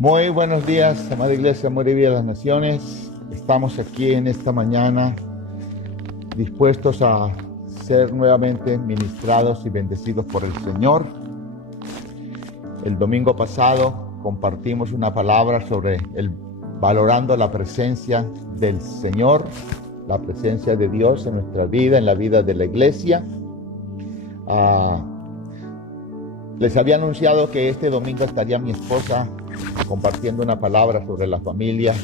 Muy buenos días, amada Iglesia, Amor y Vida de las Naciones. Estamos aquí en esta mañana dispuestos a ser nuevamente ministrados y bendecidos por el Señor. El domingo pasado compartimos una palabra sobre valorando la presencia del Señor, la presencia de Dios en nuestra vida, en la vida de la Iglesia. Les había anunciado que este domingo estaría mi esposa compartiendo una palabra sobre la familia,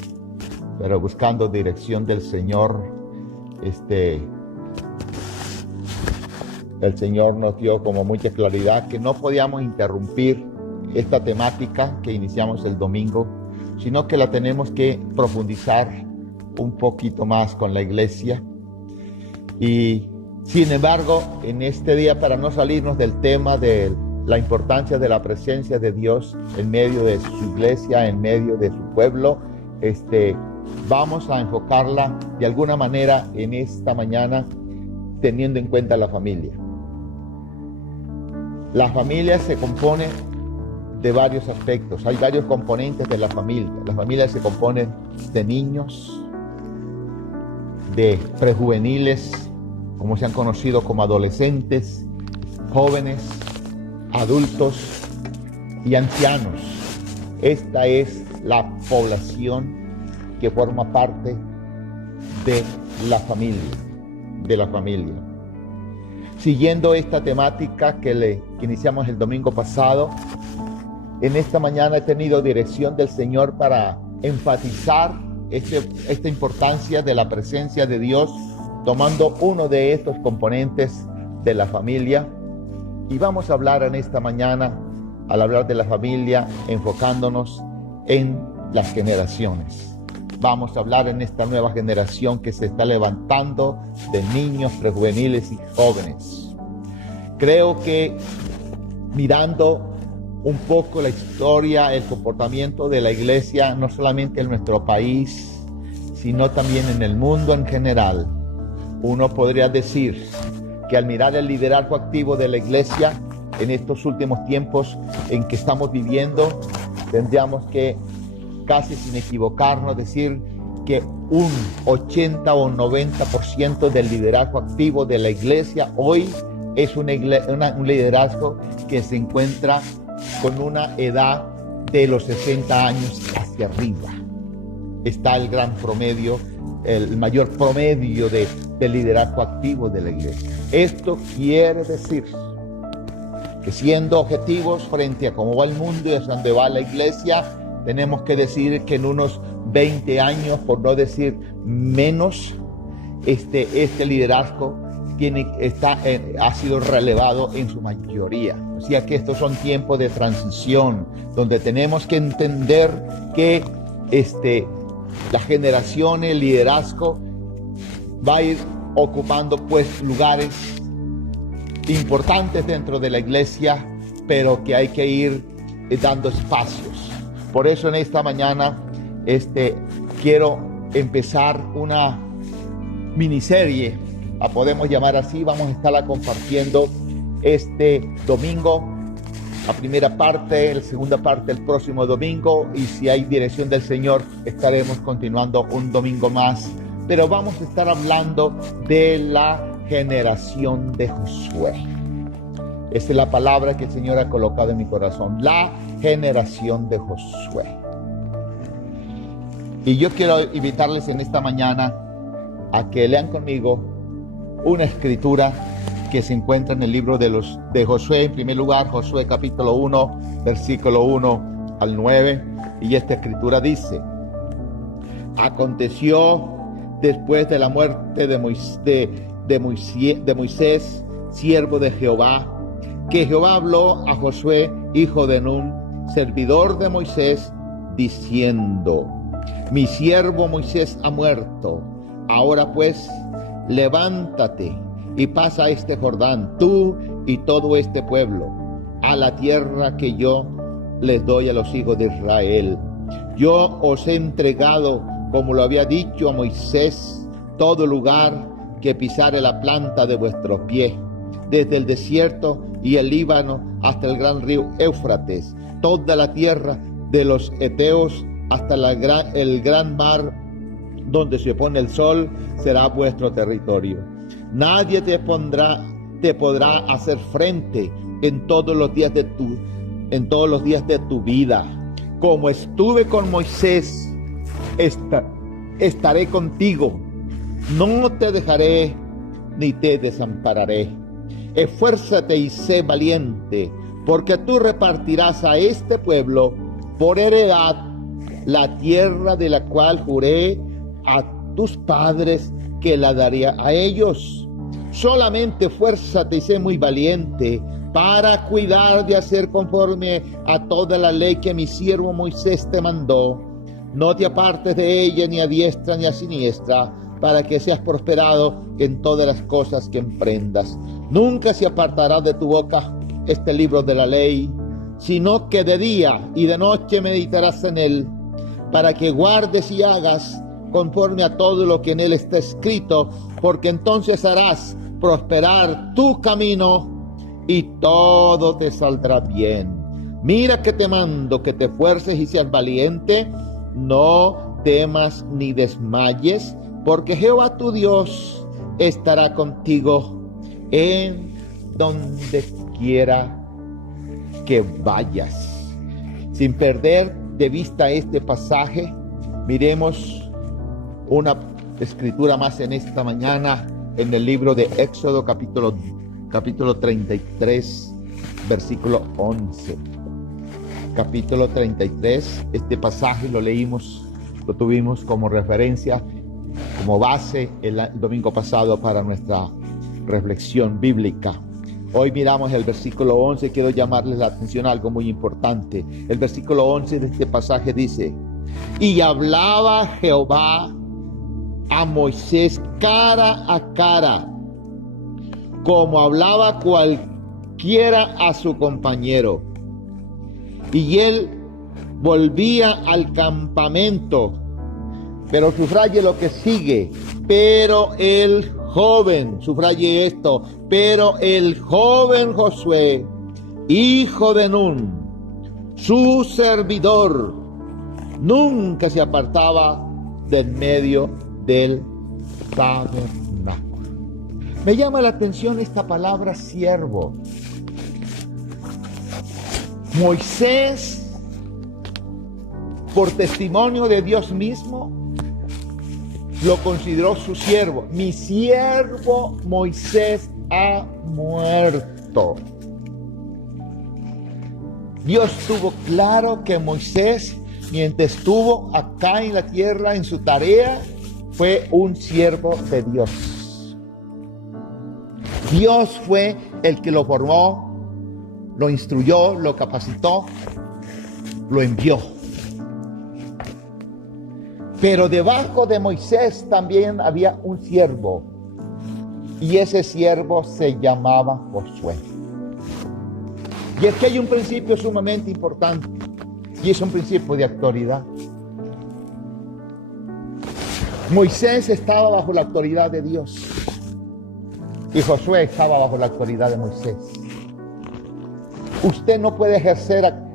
pero buscando dirección del Señor. El Señor nos dio como mucha claridad que no podíamos interrumpir esta temática que iniciamos el domingo, sino que la tenemos que profundizar un poquito más con la iglesia. Y sin embargo, en este día, para no salirnos del tema de la importancia de la presencia de Dios en medio de su iglesia, en medio de su pueblo, vamos a enfocarla de alguna manera en esta mañana, teniendo en cuenta la familia. La familia se compone de varios aspectos, hay varios componentes de la familia. La familia se compone de niños, de prejuveniles, como se han conocido como adolescentes, jóvenes, adultos y ancianos. Esta es la población que forma parte de la familia. Siguiendo esta temática que iniciamos el domingo pasado, en esta mañana he tenido dirección del Señor para enfatizar esta importancia de la presencia de Dios, tomando uno de estos componentes de la familia. Y vamos a hablar en esta mañana, al hablar de la familia, enfocándonos en las generaciones. Vamos a hablar en esta nueva generación que se está levantando de niños, prejuveniles y jóvenes. Creo que mirando un poco la historia, el comportamiento de la iglesia, no solamente en nuestro país, sino también en el mundo en general, uno podría decir que al mirar el liderazgo activo de la iglesia en estos últimos tiempos en que estamos viviendo, tendríamos que, casi sin equivocarnos, decir que un 80 o 90% del liderazgo activo de la iglesia hoy es un liderazgo que se encuentra con una edad de los 60 años hacia arriba. Está el gran promedio, el mayor promedio del liderazgo activo de la iglesia. Esto quiere decir que, siendo objetivos frente a cómo va el mundo y hacia dónde va la iglesia, tenemos que decir que en unos 20 años, por no decir menos, este liderazgo ha sido relevado en su mayoría. O sea que estos son tiempos de transición, donde tenemos que entender que la generación, el liderazgo va a ir ocupando pues lugares importantes dentro de la iglesia, pero que hay que ir dando espacios. Por eso en esta mañana quiero empezar una miniserie, la podemos llamar así. Vamos a estarla compartiendo este domingo, la primera parte, la segunda parte el próximo domingo, y si hay dirección del Señor estaremos continuando un domingo más. Pero vamos a estar hablando de la generación de Josué. Esa es la palabra que el Señor ha colocado en mi corazón, la generación de Josué. Y yo quiero invitarles en esta mañana a que lean conmigo una escritura que se encuentra en el libro de Josué. En primer lugar, Josué capítulo 1, versículo 1 al 9. Y esta escritura dice: aconteció después de la muerte de Moisés, siervo de Jehová, que Jehová habló a Josué, hijo de Nun, servidor de Moisés, diciendo: mi siervo Moisés ha muerto. Ahora pues, levántate y pasa este Jordán, tú y todo este pueblo, a la tierra que yo les doy a los hijos de Israel. Yo os he entregado, como lo había dicho a Moisés, todo lugar que pisare la planta de vuestros pies, desde el desierto y el Líbano hasta el gran río Éufrates, toda la tierra de los Eteos hasta el gran mar donde se pone el sol, será vuestro territorio. Nadie te podrá hacer frente en todos los días de tu vida. Como estuve con Moisés, estaré contigo. No te dejaré ni te desampararé. Esfuérzate y sé valiente, porque tú repartirás a este pueblo por heredad la tierra de la cual juré a tus padres que la daría a ellos. Solamente esfuérzate y sé muy valiente para cuidar de hacer conforme a toda la ley que mi siervo Moisés te mandó. No te apartes de ella ni a diestra ni a siniestra, para que seas prosperado en todas las cosas que emprendas. Nunca se apartará de tu boca este libro de la ley, sino que de día y de noche meditarás en él, para que guardes y hagas conforme a todo lo que en él está escrito, porque entonces harás prosperar tu camino y todo te saldrá bien. Mira que te mando que te esfuerces y seas valiente, no temas ni desmayes, porque Jehová tu Dios estará contigo en donde quiera que vayas. Sin perder de vista este pasaje, miremos una escritura más en esta mañana en el libro de Éxodo capítulo 33, versículo 11. Capítulo 33, este pasaje lo tuvimos como referencia, como base el domingo pasado para nuestra reflexión bíblica. Hoy miramos el versículo 11, quiero llamarles la atención a algo muy importante. El versículo 11 de este pasaje dice: y hablaba Jehová a Moisés cara a cara, como hablaba cualquiera a su compañero. Y él volvía al campamento. Pero subraye lo que sigue. Pero el joven, subraye esto, pero el joven Josué, hijo de Nun, su servidor, nunca se apartaba del medio del tabernáculo. Me llama la atención esta palabra siervo. Moisés, por testimonio de Dios mismo, lo consideró su siervo. Mi siervo Moisés ha muerto. Dios tuvo claro que Moisés, mientras estuvo acá en la tierra en su tarea, fue un siervo de Dios. Dios fue el que lo formó, lo instruyó, lo capacitó, lo envió. Pero debajo de Moisés también había un siervo, y ese siervo se llamaba Josué. Y es que hay un principio sumamente importante, y es un principio de autoridad. Moisés estaba bajo la autoridad de Dios, y Josué estaba bajo la autoridad de Moisés. Usted no puede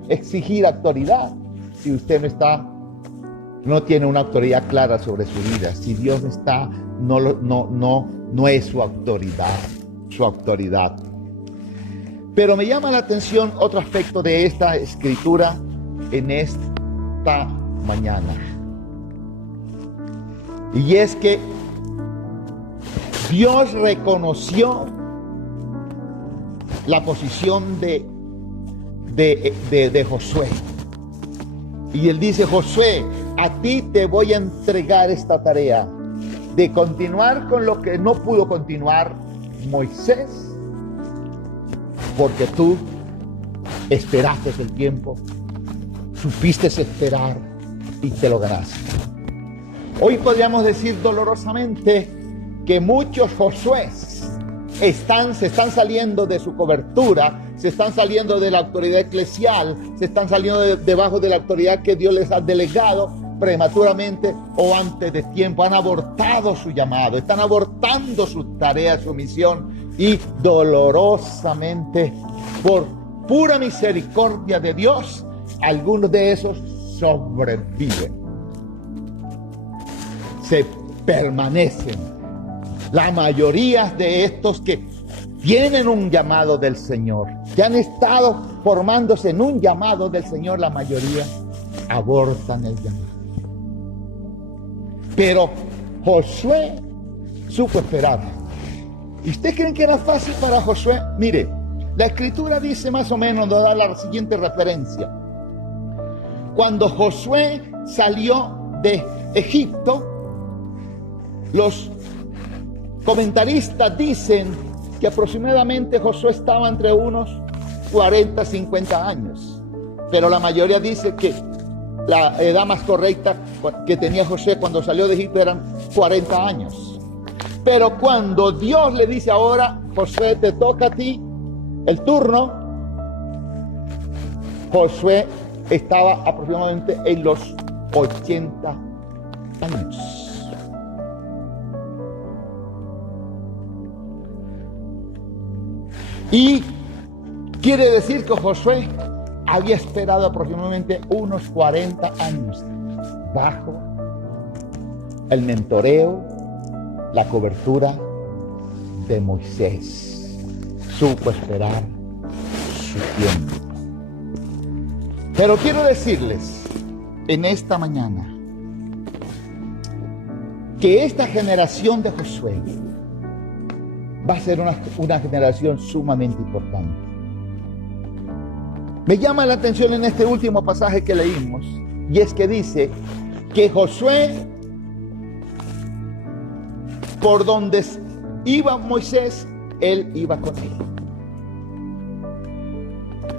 exigir autoridad si usted no tiene una autoridad clara sobre su vida. Si Dios no es su autoridad. Pero me llama la atención otro aspecto de esta escritura en esta mañana. Y es que Dios reconoció la posición de Josué. Y él dice: Josué, a ti te voy a entregar esta tarea de continuar con lo que no pudo continuar Moisés, porque tú esperaste el tiempo, supiste esperar y te lo ganaste. Hoy podríamos decir dolorosamente que muchos Josués se están saliendo de su cobertura, se están saliendo de la autoridad eclesial, se están saliendo debajo de la autoridad que Dios les ha delegado prematuramente o antes de tiempo. Han abortado su llamado, están abortando su tarea, su misión, y dolorosamente, por pura misericordia de Dios, algunos de esos sobreviven, se permanecen. La mayoría de estos que tienen un llamado del Señor, que han estado formándose en un llamado del Señor, la mayoría abortan el llamado. Pero Josué supo esperar. ¿Y ustedes creen que era fácil para Josué? Mire, la Escritura dice más o menos, nos da la siguiente referencia. Cuando Josué salió de Egipto, los comentaristas dicen que aproximadamente Josué estaba entre unos 40, 50 años. Pero la mayoría dice que la edad más correcta que tenía Josué cuando salió de Egipto eran 40 años. Pero cuando Dios le dice ahora, Josué, te toca a ti el turno, Josué estaba aproximadamente en los 80 años. Y quiere decir que Josué había esperado aproximadamente unos 40 años bajo el mentoreo, la cobertura de Moisés. Supo esperar su tiempo. Pero quiero decirles en esta mañana que esta generación de Josué va a ser una generación sumamente importante. Me llama la atención en este último pasaje que leímos, y es que dice que Josué, por donde iba Moisés, él iba con él.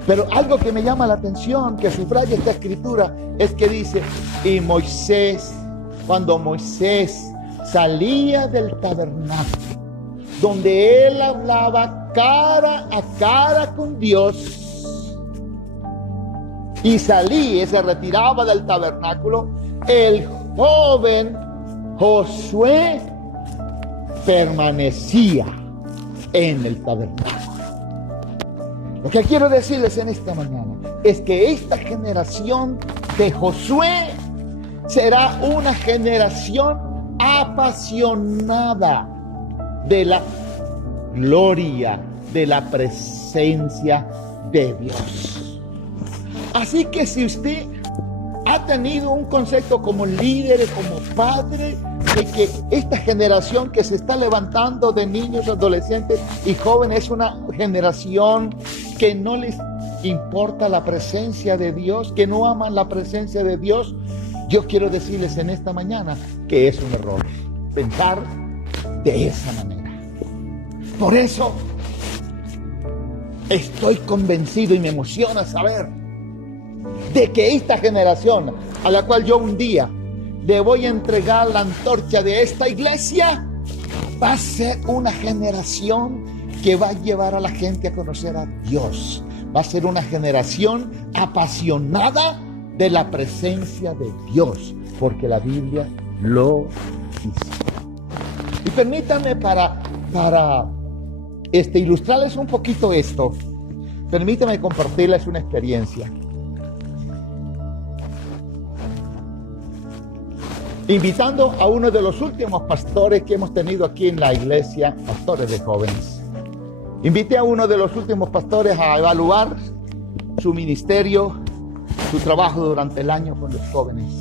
Pero algo que me llama la atención, que subraya esta escritura, es que dice, y Moisés, cuando Moisés salía del tabernáculo, donde él hablaba cara a cara con Dios, y salía y se retiraba del tabernáculo, el joven Josué permanecía en el tabernáculo. Lo que quiero decirles en esta mañana es que esta generación de Josué será una generación apasionada de la gloria, de la presencia de Dios. Así que si usted ha tenido un concepto como líder, como padre, de que esta generación que se está levantando de niños, adolescentes y jóvenes es una generación que no les importa la presencia de Dios, que no aman la presencia de Dios, yo quiero decirles en esta mañana que es un error pensar de esa manera. Por eso estoy convencido y me emociona saber de que esta generación a la cual yo un día le voy a entregar la antorcha de esta iglesia va a ser una generación que va a llevar a la gente a conocer a Dios. Va a ser una generación apasionada de la presencia de Dios, porque la Biblia lo dice. Y permítanme para ilustrarles un poquito esto, permítanme compartirles una experiencia. Invitando a uno de los últimos pastores que hemos tenido aquí en la iglesia, pastores de jóvenes. Invité a uno de los últimos pastores a evaluar su ministerio, su trabajo durante el año con los jóvenes.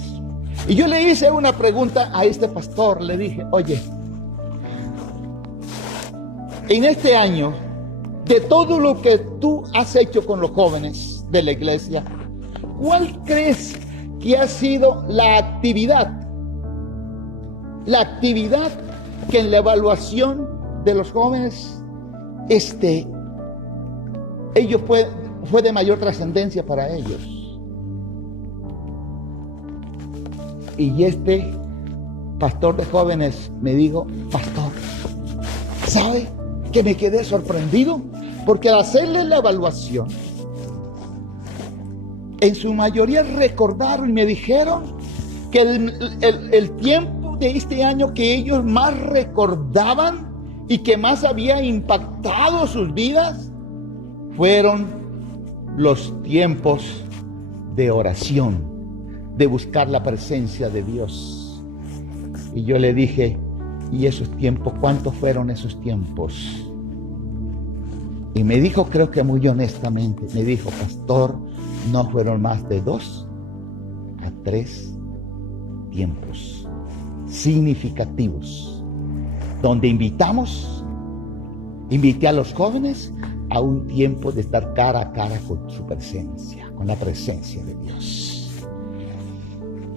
Y yo le hice una pregunta a este pastor, le dije, oye, en este año, de todo lo que tú has hecho con los jóvenes de la iglesia, ¿cuál crees que ha sido la actividad que en la evaluación de los jóvenes ellos fue de mayor trascendencia para ellos? Y este pastor de jóvenes me dijo, pastor, ¿sabe que me quedé sorprendido? Porque al hacerle la evaluación, en su mayoría recordaron y me dijeron que el tiempo de este año que ellos más recordaban y que más había impactado sus vidas fueron los tiempos de oración, de buscar la presencia de Dios. Y yo le dije, ¿y esos tiempos? ¿Cuántos fueron esos tiempos? Y me dijo, creo que muy honestamente, me dijo, pastor, no fueron más de 2 a 3 tiempos significativos, donde invité a los jóvenes a un tiempo de estar cara a cara con su presencia, con la presencia de Dios.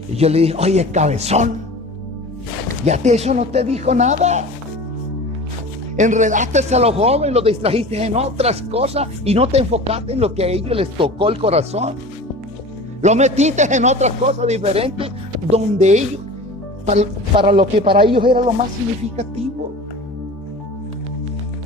Y yo le dije, oye, cabezón, ¿y a ti eso no te dijo nada? Enredaste a los jóvenes, los distrajiste en otras cosas y no te enfocaste en lo que a ellos les tocó el corazón. Lo metiste en otras cosas diferentes, donde ellos, para lo que para ellos era lo más significativo.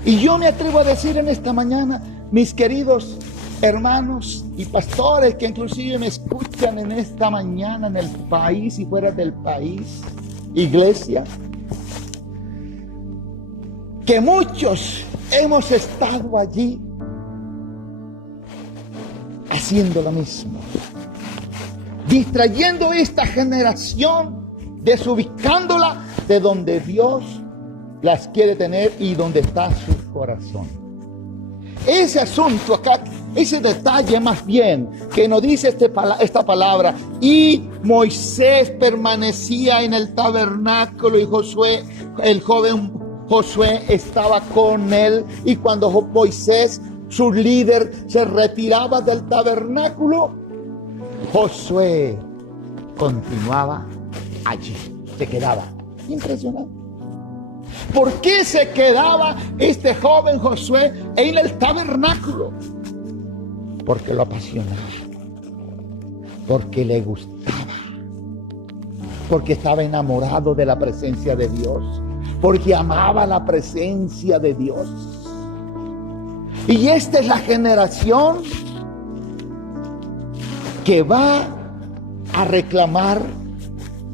Y yo me atrevo a decir en esta mañana, mis queridos hermanos y pastores que inclusive me escuchan en esta mañana en el país y fuera del país, iglesia, que muchos hemos estado allí haciendo lo mismo, distrayendo esta generación, desubicándola de donde Dios las quiere tener y donde está su corazón. Ese asunto acá, ese detalle más bien que nos dice esta palabra, y Moisés permanecía en el tabernáculo y Josué, el joven Josué, estaba con él. Y cuando Moisés, su líder, se retiraba del tabernáculo, Josué continuaba allí, se quedaba. Impresionante. ¿Por qué se quedaba este joven Josué en el tabernáculo? Porque lo apasionaba, porque le gustaba, porque estaba enamorado de la presencia de Dios, porque amaba la presencia de Dios. Y esta es la generación que va a reclamar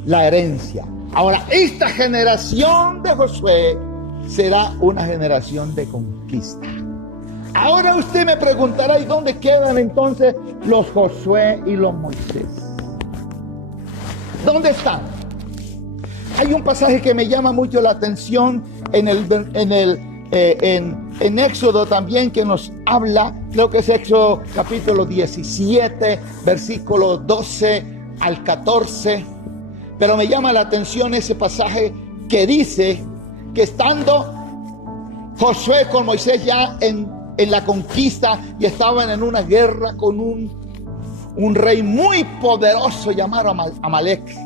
la herencia. Ahora, esta generación de Josué será una generación de conquista. Ahora usted me preguntará, ¿y dónde quedan entonces los Josué y los Moisés? ¿Dónde están? Hay un pasaje que me llama mucho la atención en Éxodo también, que nos habla, creo que es Éxodo capítulo 17, versículo 12 al 14. Pero me llama la atención ese pasaje que dice que estando Josué con Moisés ya en la conquista y estaban en una guerra con un rey muy poderoso llamado Amalek.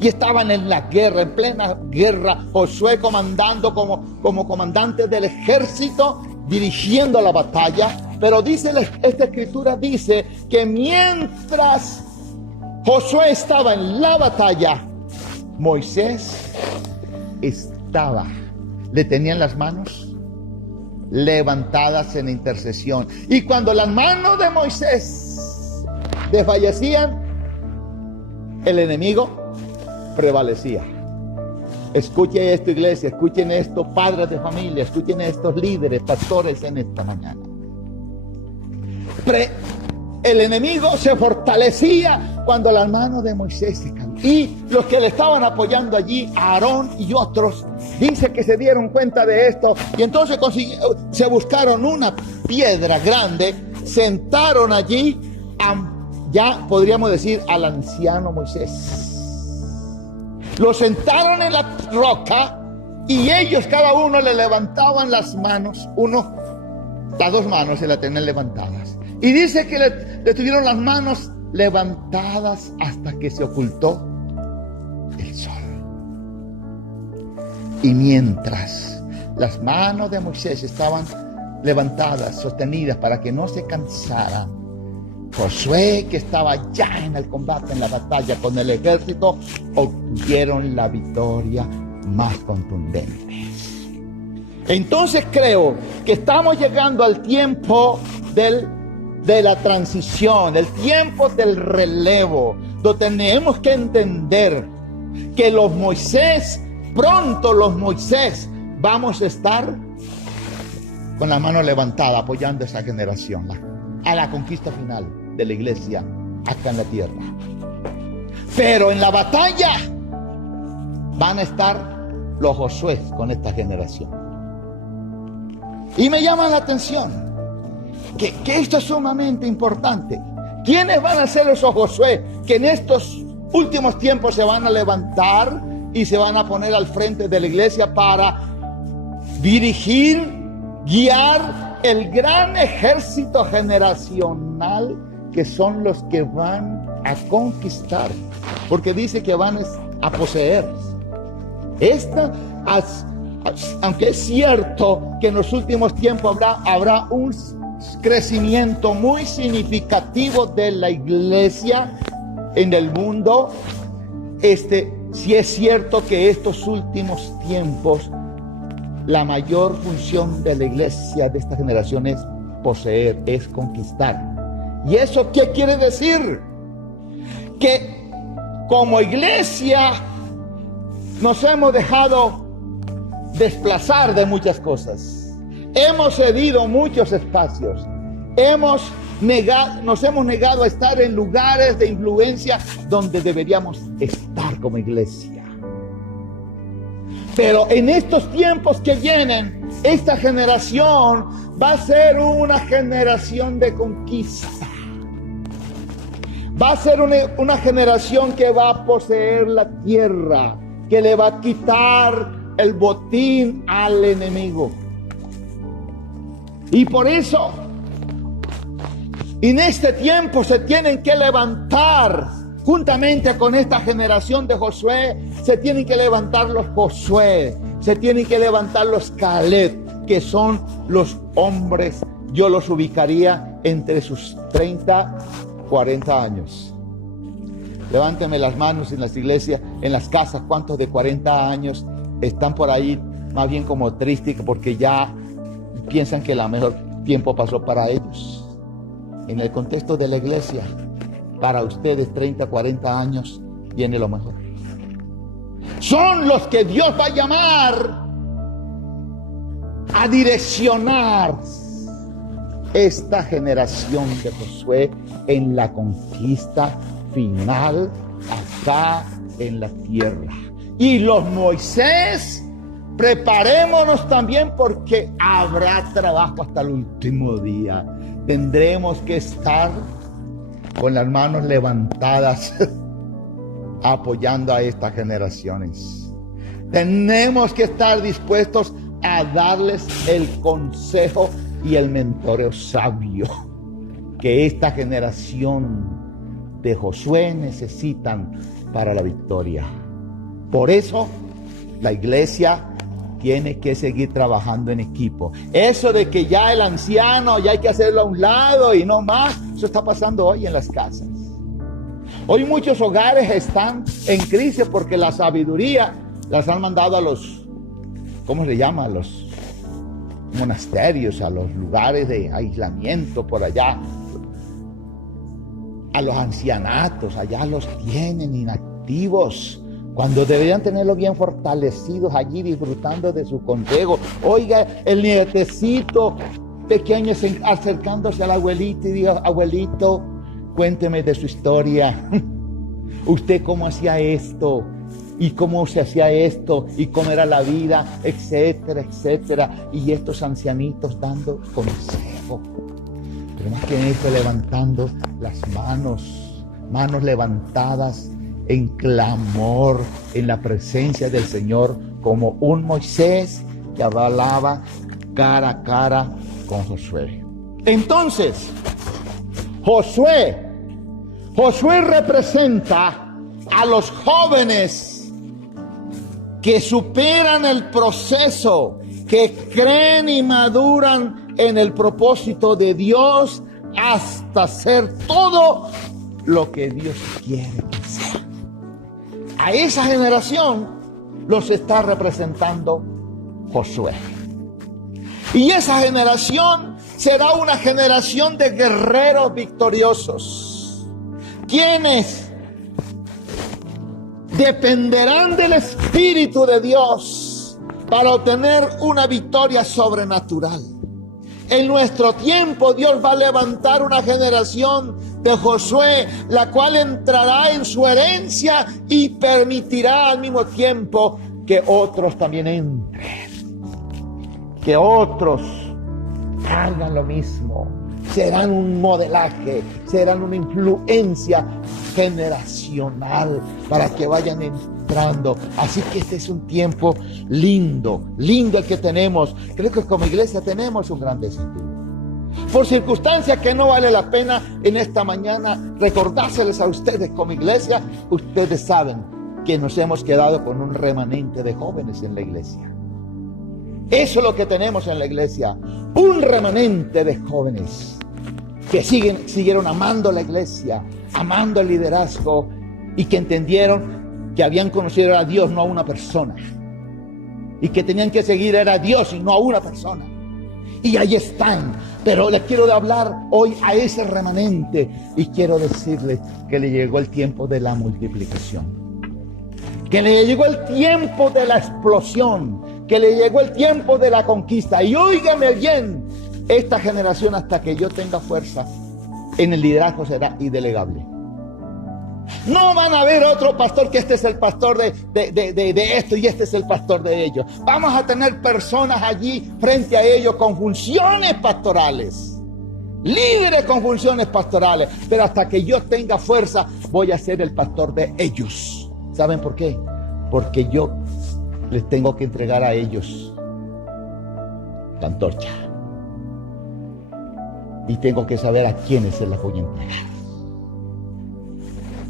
Y estaban en la guerra, en plena guerra, Josué comandando como comandante del ejército, dirigiendo la batalla. Pero dice esta escritura, dice que mientras Josué estaba en la batalla, Moisés le tenían las manos levantadas en intercesión. Y cuando las manos de Moisés desfallecían, el enemigo prevalecía. Escuchen esto, iglesia, escuchen esto, padres de familia, escuchen estos líderes, pastores en esta mañana. El enemigo se fortalecía cuando las manos de Moisés se caían. Y los que le estaban apoyando allí, Aarón y otros, dice que se dieron cuenta de esto. Y entonces se buscaron una piedra grande, sentaron allí, ya podríamos decir, al anciano Moisés. Lo sentaron en la roca y ellos, cada uno, le levantaban las manos. Las 2 manos se las tenían levantadas. Y dice que le tuvieron las manos levantadas hasta que se ocultó el sol. Y mientras las manos de Moisés estaban levantadas, sostenidas para que no se cansara, Josué, que estaba ya en el combate, en la batalla con el ejército, obtuvieron la victoria más contundente. Entonces creo que estamos llegando al tiempo de la transición, el tiempo del relevo, donde tenemos que entender que pronto los Moisés, vamos a estar con la mano levantada apoyando a esa generación, a la conquista final de la iglesia acá en la tierra. Pero en la batalla van a estar los Josué con esta generación. Y me llama la atención que esto es sumamente importante. ¿Quiénes van a ser esos Josué que en estos últimos tiempos se van a levantar y se van a poner al frente de la iglesia para dirigir, guiar el gran ejército generacional que son los que van a conquistar? Porque dice que van a poseer. Aunque es cierto que en los últimos tiempos habrá un crecimiento muy significativo de la iglesia en el mundo, sí es cierto que estos últimos tiempos la mayor función de la iglesia de esta generación es poseer, es conquistar. ¿Y eso qué quiere decir? Que como iglesia nos hemos dejado desplazar de muchas cosas. Hemos cedido muchos espacios. Nos hemos negado a estar en lugares de influencia donde deberíamos estar como iglesia. Pero en estos tiempos que vienen, esta generación va a ser una generación de conquista. Va a ser una generación que va a poseer la tierra, que le va a quitar el botín al enemigo. Y por eso, en este tiempo se tienen que levantar, juntamente con esta generación de Josué, se tienen que levantar los Josué, se tienen que levantar los Caleb, que son los hombres, yo los ubicaría entre sus 30, 40 años. Levánteme las manos en las iglesias, en las casas, ¿cuántos de 40 años están por ahí más bien como tristes porque ya piensan que el mejor tiempo pasó para ellos? En el contexto de la iglesia, para ustedes 30, 40 años viene lo mejor. Son los que Dios va a llamar a direccionar esta generación de Josué en la conquista final acá en la tierra. Y los Moisés, preparémonos también porque habrá trabajo hasta el último día. Tendremos que estar con las manos levantadas apoyando a estas generaciones. Tenemos que estar dispuestos a darles el consejo y el mentoreo sabio que esta generación de Josué necesitan para la victoria. Por eso la iglesia tiene que seguir trabajando en equipo. Eso de que ya el anciano ya hay que hacerlo a un lado y no más, eso está pasando hoy en las casas. Hoy muchos hogares están en crisis porque la sabiduría las han mandado a los, ¿cómo se llama? A los monasterios, a los lugares de aislamiento por allá, a los ancianatos, allá los tienen inactivos, cuando deberían tenerlos bien fortalecidos allí disfrutando de su consejo. Oiga, el nietecito pequeño acercándose al abuelito y diga: abuelito, cuénteme de su historia. ¿Usted cómo hacía esto? ¿Y cómo se hacía esto? ¿Y cómo era la vida? Etcétera, etcétera. Y estos ancianitos dando consejo. Pero más que esto, levantando las manos levantadas en clamor, en la presencia del Señor, como un Moisés que hablaba cara a cara con Josué. Entonces, Josué representa a los jóvenes que superan el proceso, que creen y maduran en el propósito de Dios hasta ser todo lo que Dios quiere que sea. A esa generación los está representando Josué. Y esa generación será una generación de guerreros victoriosos, quienes dependerán del Espíritu de Dios para obtener una victoria sobrenatural. En nuestro tiempo Dios va a levantar una generación de Josué, la cual entrará en su herencia y permitirá al mismo tiempo que otros también entren, que otros hagan lo mismo. Serán un modelaje, serán una influencia generacional para que vayan entrando. Así que este es un tiempo lindo el que tenemos. Creo que como iglesia tenemos un gran desafío. Por circunstancias que no vale la pena en esta mañana recordárseles a ustedes como iglesia, ustedes saben que nos hemos quedado con un remanente de jóvenes en la iglesia. Eso es lo que tenemos en la iglesia, un remanente de jóvenes que siguieron amando la iglesia, amando el liderazgo y que entendieron que habían conocido a Dios, no a una persona, y que tenían que seguir a Dios y no a una persona. Y ahí están, pero les quiero hablar hoy a ese remanente y quiero decirles que le llegó el tiempo de la multiplicación, que le llegó el tiempo de la explosión, que le llegó el tiempo de la conquista. Y óigame bien, esta generación, hasta que yo tenga fuerza en el liderazgo, será indelegable. No van a ver otro pastor que este es el pastor de esto y este es el pastor de ellos. Vamos a tener personas allí frente a ellos con funciones pastorales, libres con funciones pastorales, pero hasta que yo tenga fuerza voy a ser el pastor de ellos. ¿Saben por qué? Porque yo les tengo que entregar a ellos la antorcha. Y tengo que saber a quiénes se las voy a entregar.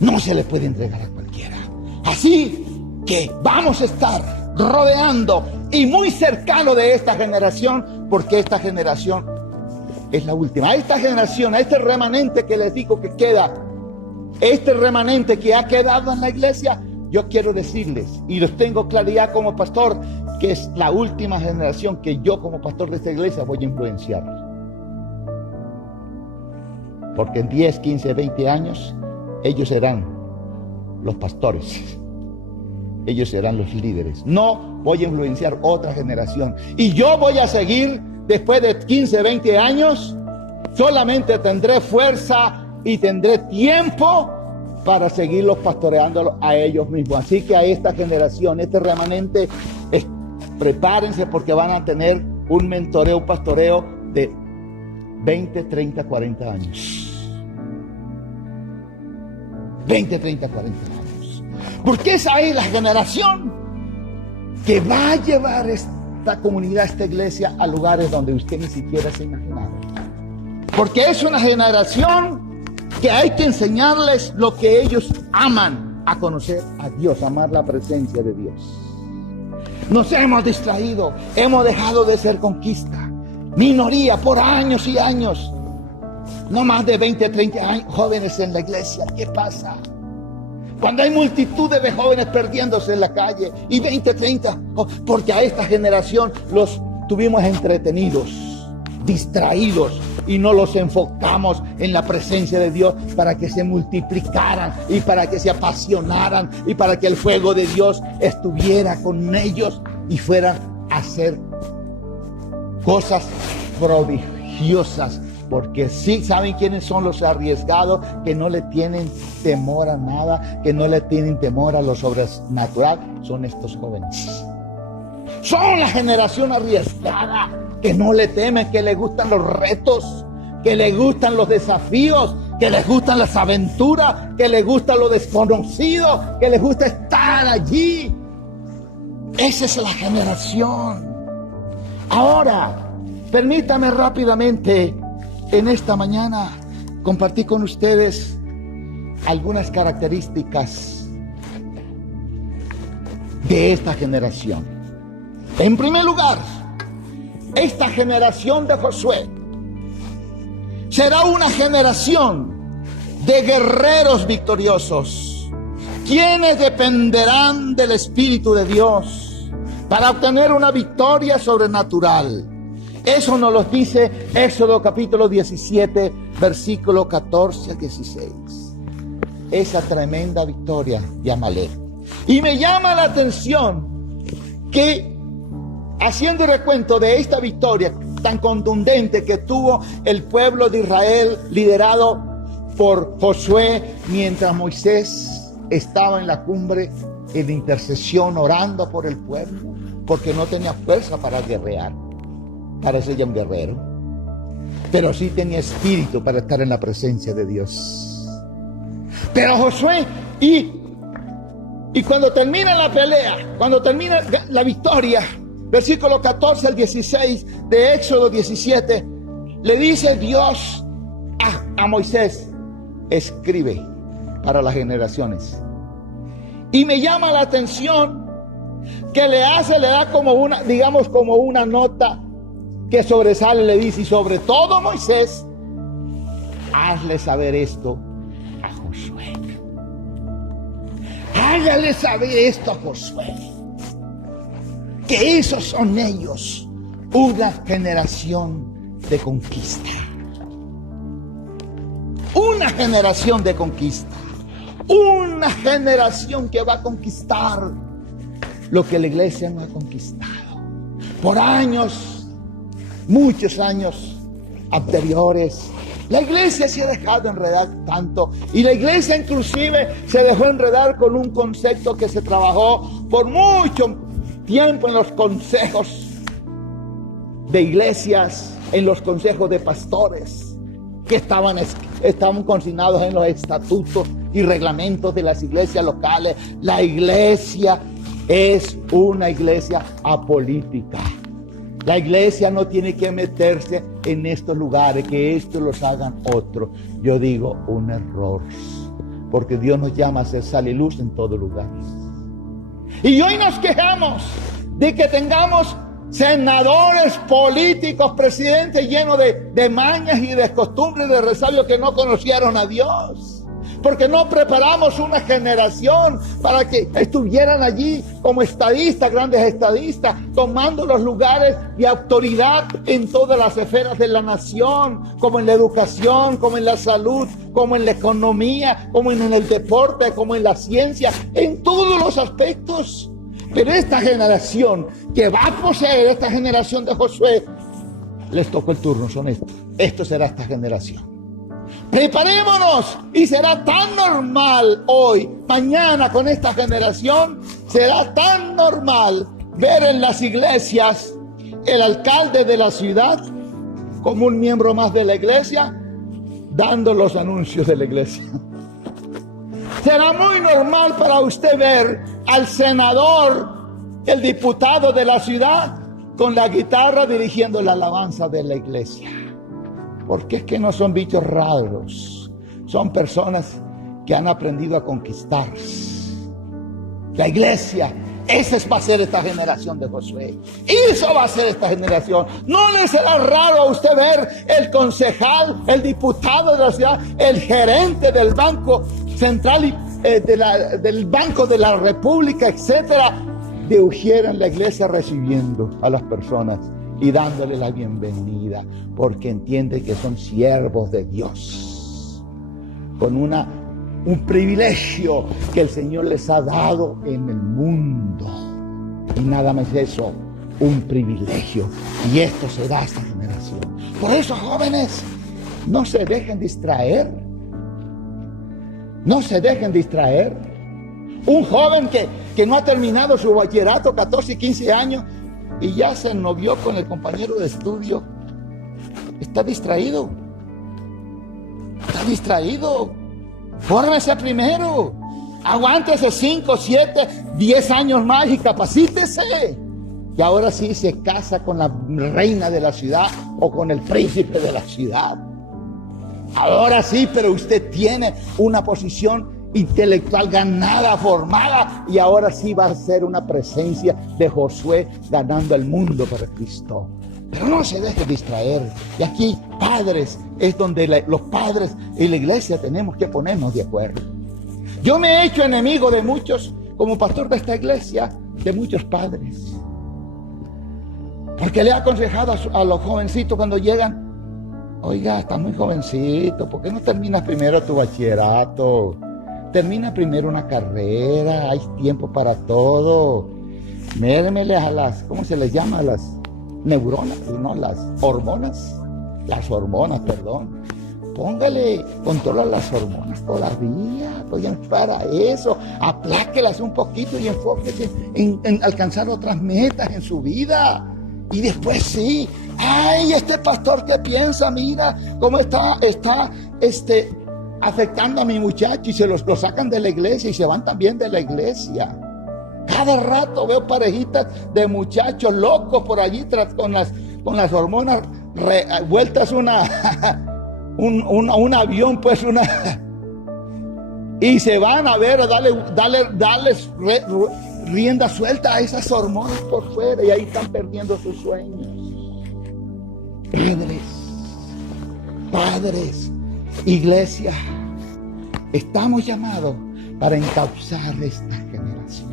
No se les puede entregar a cualquiera. Así que vamos a estar rodeando y muy cercano de esta generación, porque esta generación es la última. A esta generación, a este remanente que les digo que queda, este remanente que ha quedado en la iglesia, yo quiero decirles, y los tengo claridad como pastor, que es la última generación que yo como pastor de esta iglesia voy a influenciar. Porque en 10, 15, 20 años, ellos serán los pastores. Ellos serán los líderes. No voy a influenciar otra generación. Y yo voy a seguir, después de 15, 20 años, solamente tendré fuerza y tendré tiempo para seguirlos pastoreando a ellos mismos. Así que a esta generación, este remanente, prepárense porque van a tener un mentoreo, un pastoreo de 20, 30, 40 años. 20, 30, 40 años. Porque esa es la generación que va a llevar esta comunidad, esta iglesia, a lugares donde usted ni siquiera se imaginaba. Porque es una generación que hay que enseñarles lo que ellos aman, a conocer a Dios, amar la presencia de Dios. Nos hemos distraído, hemos dejado de ser conquista. Minoría por años y años. No más de 20, 30 años, jóvenes en la iglesia. ¿Qué pasa? Cuando hay multitudes de jóvenes perdiéndose en la calle y 20, 30, porque a esta generación los tuvimos entretenidos, distraídos y no los enfocamos en la presencia de Dios para que se multiplicaran y para que se apasionaran y para que el fuego de Dios estuviera con ellos y fueran a hacer cosas prodigiosas. Porque sí, ¿saben quiénes son los arriesgados? Que no le tienen temor a nada, que no le tienen temor a lo sobrenatural. Son estos jóvenes. Son la generación arriesgada, que no le temen, que le gustan los retos, que le gustan los desafíos, que les gustan las aventuras, que les gusta lo desconocido, que les gusta estar allí. Esa es la generación. Ahora, permítame rápidamente en esta mañana compartir con ustedes algunas características de esta generación. En primer lugar, esta generación de Josué será una generación de guerreros victoriosos, quienes dependerán del Espíritu de Dios para obtener una victoria sobrenatural. Eso nos lo dice Éxodo capítulo 17, versículo 14 al 16. Esa tremenda victoria de Amalek. Y me llama la atención que, haciendo recuento de esta victoria, tan contundente que tuvo el pueblo de Israel liderado por Josué mientras Moisés estaba en la cumbre en intercesión orando por el pueblo porque no tenía fuerza para guerrear. Parece ya un guerrero, pero sí tenía espíritu para estar en la presencia de Dios. Pero Josué y cuando termina la pelea, cuando termina la victoria, versículo 14 al 16 de Éxodo 17, le dice Dios a Moisés: escribe para las generaciones. Y me llama la atención que le da como una, digamos, como una nota que sobresale, le dice: y sobre todo, Moisés, hazle saber esto a Josué. Hágale saber esto a Josué, que esos son ellos, una generación de conquista. Una generación de conquista. Una generación que va a conquistar lo que la iglesia no ha conquistado. Por años, muchos años anteriores, la iglesia se ha dejado enredar tanto, y la iglesia inclusive se dejó enredar con un concepto que se trabajó por mucho tiempo en los consejos de iglesias, en los consejos de pastores, que estaban consignados en los estatutos y reglamentos de las iglesias locales. La iglesia es una iglesia apolítica. La iglesia no tiene que meterse en estos lugares, que estos los hagan otros. Yo digo, un error, porque Dios nos llama a ser sal y luz en todo lugar. Y hoy nos quejamos de que tengamos senadores, políticos, presidentes llenos de mañas y de costumbres, de resabios que no conocieron a Dios. Porque no preparamos una generación para que estuvieran allí como estadistas, grandes estadistas, tomando los lugares de autoridad en todas las esferas de la nación, como en la educación, como en la salud, como en la economía, como en el deporte, como en la ciencia, en todos los aspectos. Pero esta generación que va a poseer, esta generación de Josué, les tocó el turno, son estos. Esto será esta generación. Preparémonos, y será tan normal hoy, mañana, con esta generación, será tan normal ver en las iglesias el alcalde de la ciudad como un miembro más de la iglesia, dando los anuncios de la iglesia. Será muy normal para usted ver al senador, el diputado de la ciudad, con la guitarra dirigiendo la alabanza de la iglesia. Porque es que no son bichos raros, son personas que han aprendido a conquistar. La iglesia, esa va a ser esta generación de Josué. Eso va a ser esta generación. No le será raro a usted ver el concejal, el diputado de la ciudad, el gerente del Banco Central del Banco de la República, etcétera, de Ujiera en la iglesia recibiendo a las personas y dándole la bienvenida, porque entiende que son siervos de Dios, con un privilegio que el Señor les ha dado en el mundo. Y nada más eso, un privilegio. Y esto será esta generación. Por eso, jóvenes, no se dejen distraer. No se dejen distraer. Un joven que no ha terminado su bachillerato, 14 y 15 años, y ya se novió con el compañero de estudio, está distraído. Está distraído. Fórmese primero. Aguántese 5, 7, 10 años más y capacítese. Y ahora sí se casa con la reina de la ciudad o con el príncipe de la ciudad. Ahora sí, pero usted tiene una posición intelectual ganada, formada, y ahora sí va a ser una presencia de Josué ganando el mundo para Cristo. Pero no se deje distraer. Y aquí, padres, es donde los padres y la iglesia tenemos que ponernos de acuerdo. Yo me he hecho enemigo de muchos, como pastor de esta iglesia, de muchos padres. Porque le he aconsejado a los jovencitos cuando llegan: oiga, estás muy jovencito, ¿por qué no terminas primero tu bachillerato? Termina primero una carrera, hay tiempo para todo. Mérmele a las, ¿cómo se les llama? A las neuronas, no, las hormonas, perdón. Póngale control a las hormonas todavía para eso, apláquelas un poquito y enfóquese en alcanzar otras metas en su vida. Y después sí, ay, este pastor, ¿qué piensa? Mira cómo está afectando a mi muchacho, y se lo sacan de la iglesia y se van también de la iglesia. Cada rato veo parejitas de muchachos locos por allí con las hormonas vueltas un avión, pues y se van a ver, darles rienda suelta a esas hormonas por fuera, y ahí están perdiendo sus sueños. Padres, iglesia, estamos llamados para encauzar esta generación.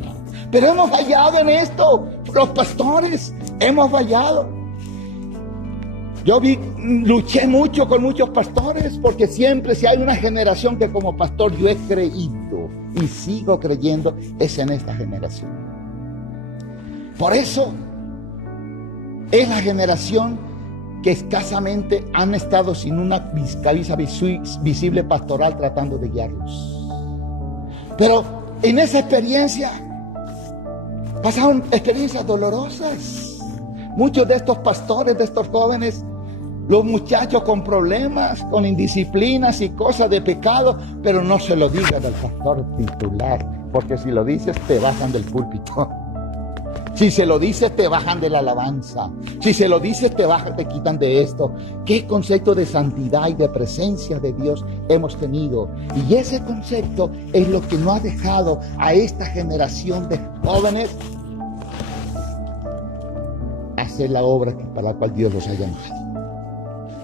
Pero hemos fallado en esto, los pastores hemos fallado. Yo luché mucho con muchos pastores, porque siempre, si hay una generación que como pastor yo he creído y sigo creyendo, es en esta generación. Por eso es la generación que escasamente han estado sin una cabeza visible pastoral tratando de guiarlos. Pero en esa experiencia pasaron experiencias dolorosas. Muchos de estos pastores, de estos jóvenes, los muchachos con problemas, con indisciplinas y cosas de pecado, pero no se lo digan al pastor titular, porque si lo dices te bajan del púlpito. Si se lo dices te bajan de la alabanza. Si se lo dices te quitan de esto. ¿Qué concepto de santidad y de presencia de Dios hemos tenido? Y ese concepto es lo que no ha dejado a esta generación de jóvenes hacer la obra para la cual Dios los ha llamado.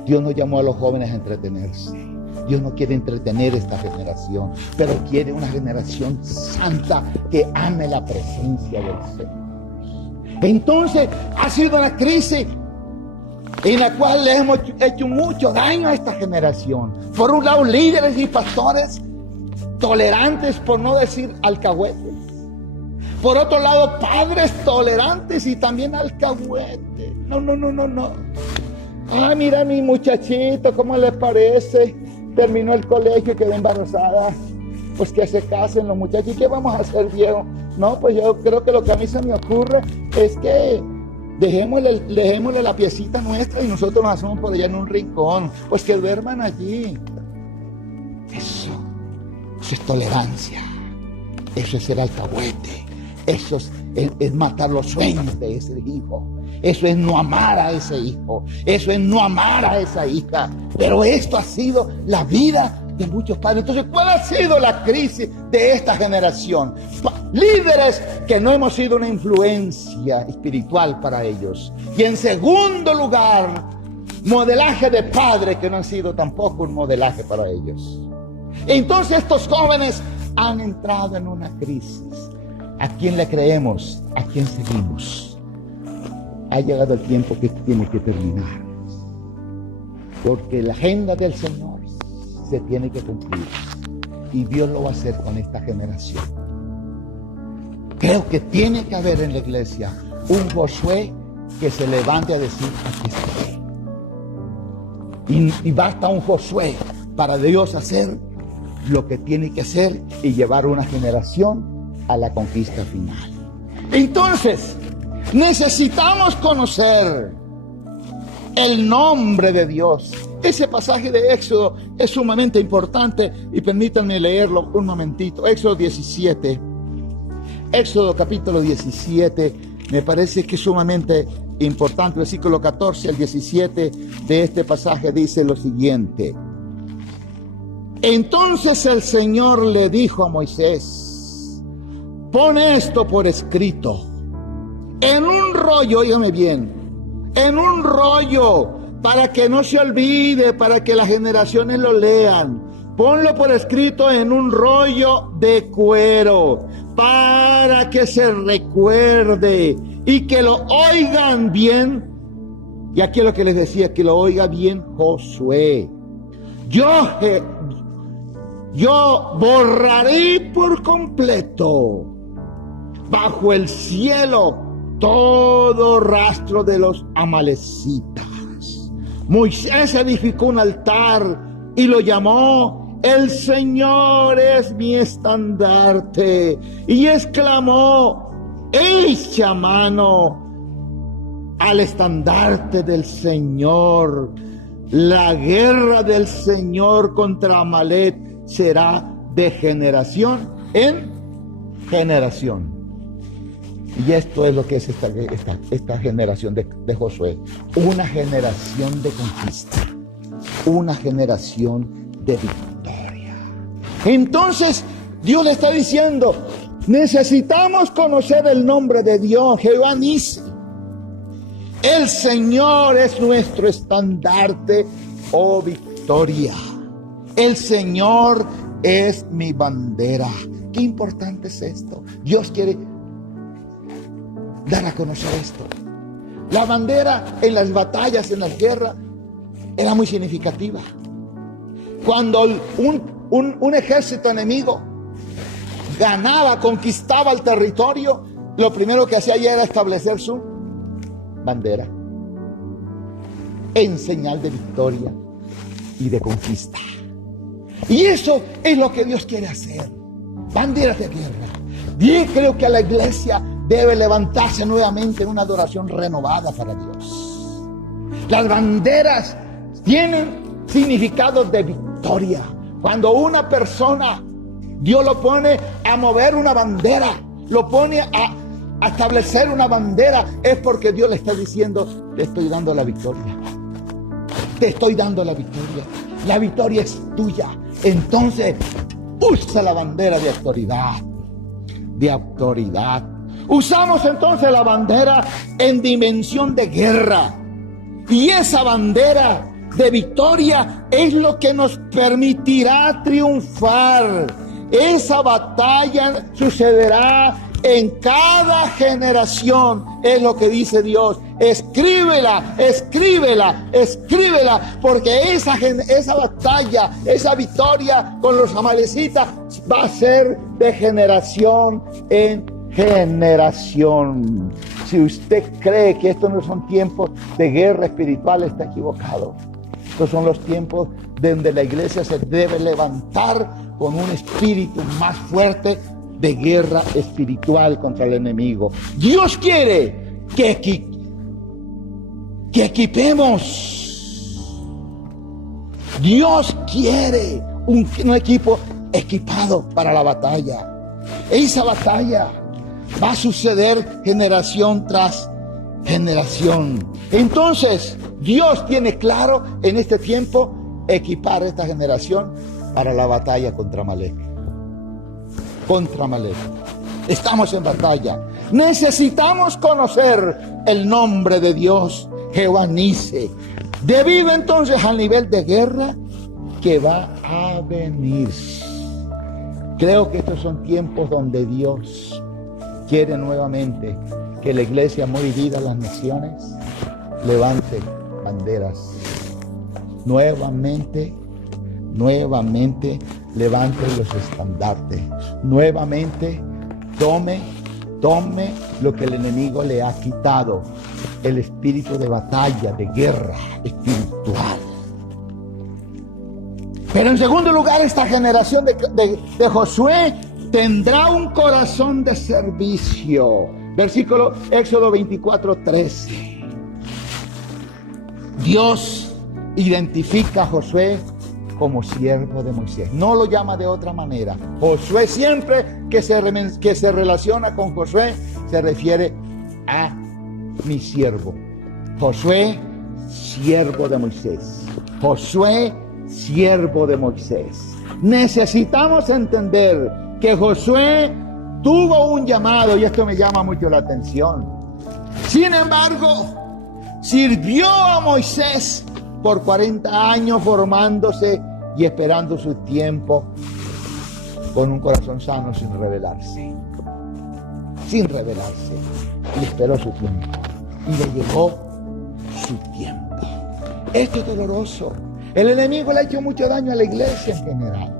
Dios no llamó a los jóvenes a entretenerse. Dios no quiere entretener esta generación, pero quiere una generación santa que ame la presencia del Señor. Entonces ha sido una crisis en la cual le hemos hecho mucho daño a esta generación. Por un lado, líderes y pastores tolerantes, por no decir alcahuetes. Por otro lado, padres tolerantes y también alcahuetes. No. Ay, mira mi muchachito, ¿cómo les parece? Terminó el colegio, quedó embarazada. Pues que se casen los muchachos. ¿Y qué vamos a hacer, viejo? No, pues yo creo que lo que a mí se me ocurre es que dejémosle la piecita nuestra y nosotros nos hacemos por allá en un rincón. Pues que duerman allí. Eso es tolerancia. Eso es ser alcahuete. Eso es matar los sueños de ese hijo. Eso es no amar a ese hijo. Eso es no amar a esa hija. Pero esto ha sido la vida de muchos padres. Entonces, ¿cuál ha sido la crisis de esta generación? Líderes que no hemos sido una influencia espiritual para ellos. Y en segundo lugar, modelaje de padres que no han sido tampoco un modelaje para ellos. Entonces estos jóvenes han entrado en una crisis. ¿A quién le creemos? ¿A quién seguimos? Ha llegado el tiempo que tiene que terminar. Porque la agenda del Señor se tiene que cumplir. Y Dios lo va a hacer con esta generación. Creo que tiene que haber en la iglesia un Josué que se levante a decir: aquí estoy. Y basta un Josué para Dios hacer lo que tiene que hacer y llevar una generación a la conquista final. Entonces, necesitamos conocer el nombre de Dios. Ese pasaje de Éxodo es sumamente importante y permítanme leerlo un momentito. Éxodo 17. Éxodo capítulo 17 me parece que es sumamente importante. Versículo 14 al 17 de este pasaje dice lo siguiente. Entonces el Señor le dijo a Moisés: pon esto por escrito, en un rollo, óigame bien, en un rollo, para que no se olvide, para que las generaciones lo lean. Ponlo por escrito en un rollo de cuero, para que se recuerde y que lo oigan bien. Y aquí es lo que les decía, que lo oiga bien Josué. Yo borraré por completo bajo el cielo todo rastro de los amalecitas. Moisés edificó un altar y lo llamó: el Señor es mi estandarte. Y exclamó: echa mano al estandarte del Señor. La guerra del Señor contra Amalec será de generación en generación. Y esto es lo que es esta generación de Josué. Una generación de conquista. Una generación de victoria. Entonces, Dios le está diciendo: necesitamos conocer el nombre de Dios, Jehová Nissi. El Señor es nuestro estandarte, oh victoria. El Señor es mi bandera. Qué importante es esto. Dios quiere dar a conocer esto. La bandera en las batallas, en las guerras, era muy significativa. Cuando un ejército enemigo ganaba, conquistaba el territorio, lo primero que hacía era establecer su bandera en señal de victoria y de conquista. Y eso es lo que Dios quiere hacer. Banderas de guerra. Yo creo que la iglesia debe levantarse nuevamente en una adoración renovada para Dios. Las banderas tienen significados de victoria. Cuando una persona, Dios lo pone a mover una bandera, lo pone a establecer una bandera, es porque Dios le está diciendo: te estoy dando la victoria. Te estoy dando la victoria. La victoria es tuya. Entonces, usa la bandera de autoridad. De autoridad. Usamos entonces la bandera en dimensión de guerra. Y esa bandera de victoria es lo que nos permitirá triunfar. Esa batalla sucederá en cada generación, es lo que dice Dios. Escríbela, escríbela, escríbela, porque esa batalla, esa victoria con los amalecitas va a ser de generación en generación. Si usted cree que estos no son tiempos de guerra espiritual, está equivocado. Estos son los tiempos donde la iglesia se debe levantar con un espíritu más fuerte de guerra espiritual contra el enemigo. Dios quiere que equipemos. Dios quiere un equipo equipado para la batalla. Esa batalla va a suceder generación tras generación. Entonces, Dios tiene claro en este tiempo equipar a esta generación para la batalla contra Amalec. Contra Amalec. Estamos en batalla. Necesitamos conocer el nombre de Dios, Jehová Nissi, debido entonces al nivel de guerra que va a venir. Creo que estos son tiempos donde Dios quiere nuevamente que la iglesia muy dividida a las naciones levante banderas. Nuevamente levante los estandartes. Nuevamente tome lo que el enemigo le ha quitado, el espíritu de batalla, de guerra espiritual. Pero en segundo lugar, esta generación de Josué tendrá un corazón de servicio. Versículo Éxodo 24:13. Dios identifica a Josué como siervo de Moisés. No lo llama de otra manera. Josué, siempre que se relaciona con Josué, se refiere a mi siervo. Josué, siervo de Moisés. Josué, siervo de Moisés. Necesitamos entender que Josué tuvo un llamado, y esto me llama mucho la atención. Sin embargo, sirvió a Moisés por 40 años formándose y esperando su tiempo con un corazón sano, sin rebelarse. Sin rebelarse. Y esperó su tiempo. Y le llegó su tiempo. Esto es doloroso. El enemigo le ha hecho mucho daño a la iglesia en general.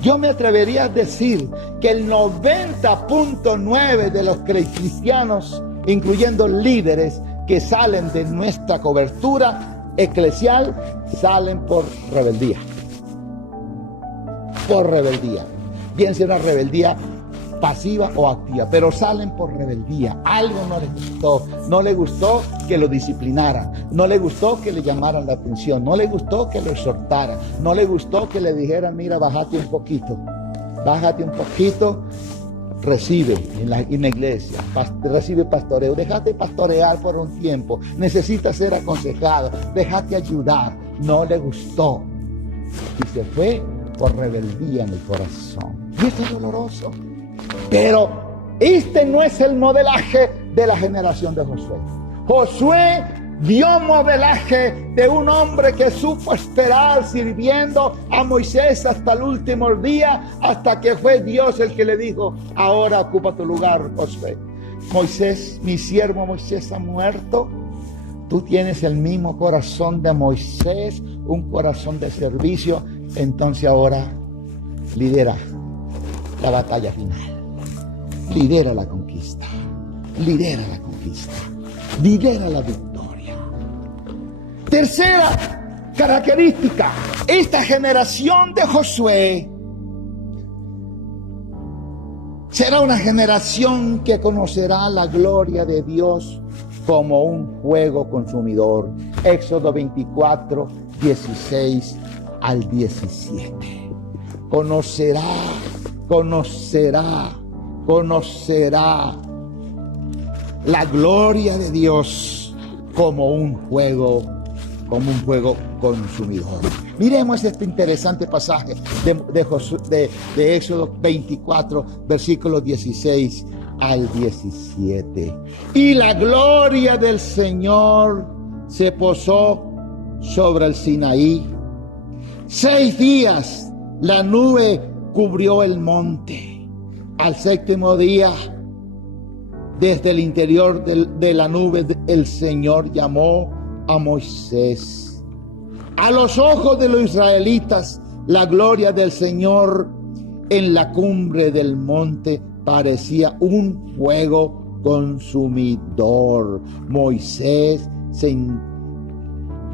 Yo me atrevería a decir que el 90.9 de los cristianos incluyendo líderes que salen de nuestra cobertura eclesial, salen por rebeldía. Por rebeldía. Bien sea una rebeldía pasiva o activa, pero salen por rebeldía. Algo no les gustó. No les gustó que lo disciplinaran. No les gustó que le llamaran la atención. No les gustó que lo exhortaran. No les gustó que le dijeran, mira, bájate un poquito. Bájate un poquito. Recibe en la iglesia, recibe pastoreo, déjate pastorear por un tiempo, necesitas ser aconsejado, déjate ayudar. No le gustó y se fue por rebeldía en el corazón. Y esto es doloroso, pero este no es el modelaje de la generación de Josué. Josué dio modelaje de un hombre que supo esperar sirviendo a Moisés hasta el último día, hasta que fue Dios el que le dijo, ahora ocupa tu lugar, Josué. Moisés, mi siervo Moisés ha muerto. Tú tienes el mismo corazón de Moisés, un corazón de servicio. Entonces ahora lidera la batalla final. Lidera la conquista. Lidera la conquista. Lidera la victoria. Tercera característica, esta generación de Josué será una generación que conocerá la gloria de Dios como un fuego consumidor. Éxodo 24, 16 al 17. Conocerá la gloria de Dios como un fuego consumidor. Miremos este interesante pasaje de Éxodo 24, versículos 16 al 17. Y la gloria del Señor se posó sobre el Sinaí. 6 días la nube cubrió el monte. Al 7º día, desde el interior de la nube, el Señor llamó a Moisés. A los ojos de los israelitas, la gloria del Señor en la cumbre del monte parecía un fuego consumidor. Moisés se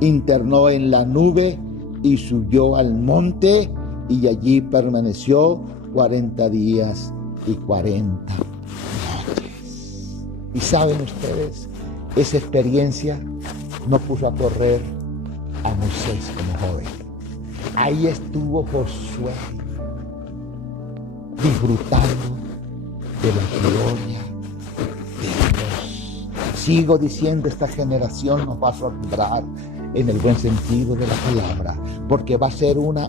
internó en la nube y subió al monte y allí permaneció 40 días y 40 noches. Y saben ustedes, esa experiencia no puso a correr a Moisés como joven. Ahí estuvo Josué disfrutando de la gloria de Dios. Sigo diciendo, esta generación nos va a asombrar en el buen sentido de la palabra, porque va a ser una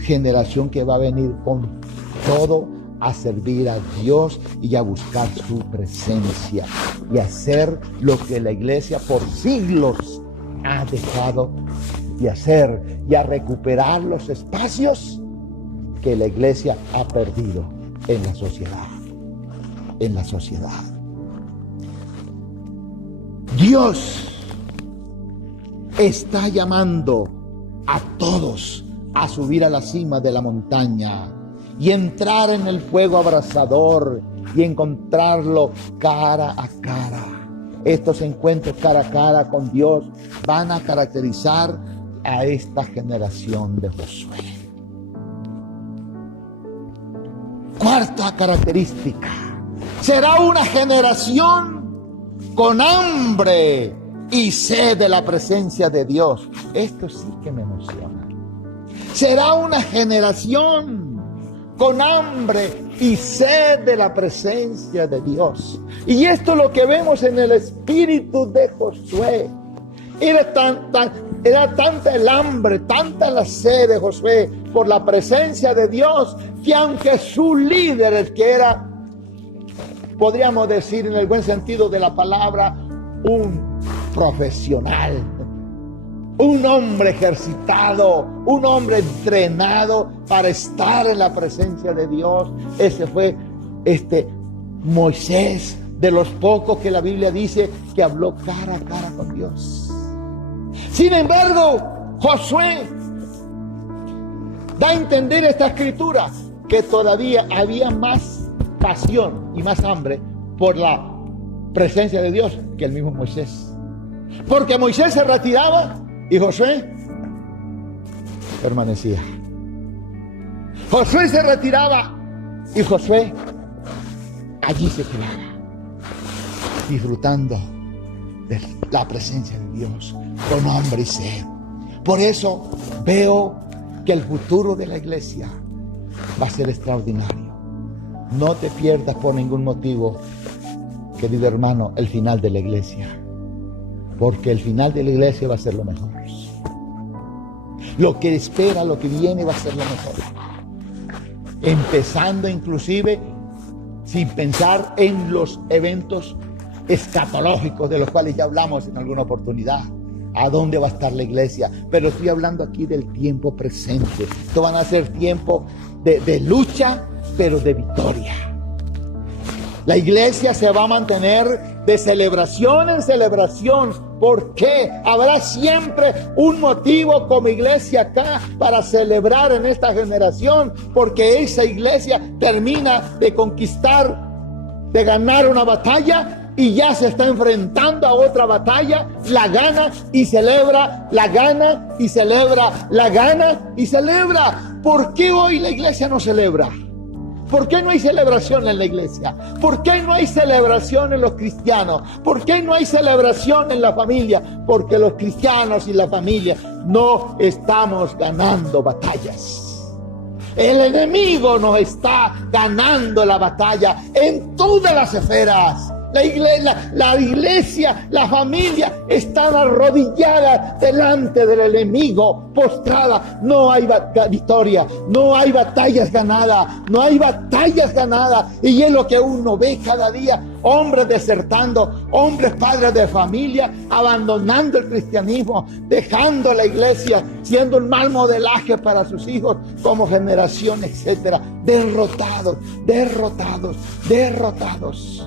generación que va a venir con todo a servir a Dios y a buscar su presencia y a hacer lo que la iglesia por siglos ha dejado de hacer y a recuperar los espacios que la iglesia ha perdido en la sociedad. En la sociedad. Dios está llamando a todos a subir a la cima de la montaña y entrar en el fuego abrasador y encontrarlo cara a cara. Estos encuentros cara a cara con Dios van a caracterizar a esta generación de Josué. Cuarta característica, será una generación con hambre y sed de la presencia de Dios. Esto sí que me emociona. Será una generación con hambre y sed de la presencia de Dios. Y esto es lo que vemos en el espíritu de Josué. Era tanta el hambre, tanta la sed de Josué por la presencia de Dios, que aunque su líder, el que era, podríamos decir en el buen sentido de la palabra, un profesional, un hombre ejercitado, un hombre entrenado para estar en la presencia de Dios. Ese fue Moisés, de los pocos que la Biblia dice que habló cara a cara con Dios. Sin embargo, Josué da a entender esta escritura que todavía había más pasión y más hambre por la presencia de Dios que el mismo Moisés. Porque Moisés se retiraba y Josué permanecía. Josué se retiraba y Josué allí se quedaba, disfrutando de la presencia de Dios con hambre y sed. Por eso veo que el futuro de la iglesia va a ser extraordinario. No te pierdas por ningún motivo, querido hermano, el final de la iglesia, porque el final de la iglesia va a ser lo mejor. Lo que espera, lo que viene va a ser lo mejor. Empezando inclusive sin pensar en los eventos escatológicos de los cuales ya hablamos en alguna oportunidad. ¿A dónde va a estar la iglesia? Pero estoy hablando aquí del tiempo presente. Esto van a ser tiempos de lucha, pero de victoria. La iglesia se va a mantener de celebración en celebración. ¿Por qué? Habrá siempre un motivo como iglesia acá para celebrar en esta generación, porque esa iglesia termina de conquistar, de ganar una batalla y ya se está enfrentando a otra batalla, la gana y celebra, la gana y celebra, la gana y celebra. ¿Por qué hoy la iglesia no celebra? ¿Por qué no hay celebración en la iglesia? ¿Por qué no hay celebración en los cristianos? ¿Por qué no hay celebración en la familia? Porque los cristianos y la familia no estamos ganando batallas. El enemigo nos está ganando la batalla en todas las esferas. La iglesia, la familia están arrodilladas delante del enemigo, postrada. No hay victoria, no hay batallas ganadas, no hay batallas ganadas. Y es lo que uno ve cada día: hombres desertando, hombres padres de familia, abandonando el cristianismo, dejando la iglesia, siendo un mal modelaje para sus hijos como generación, etcétera. Derrotados, derrotados, derrotados.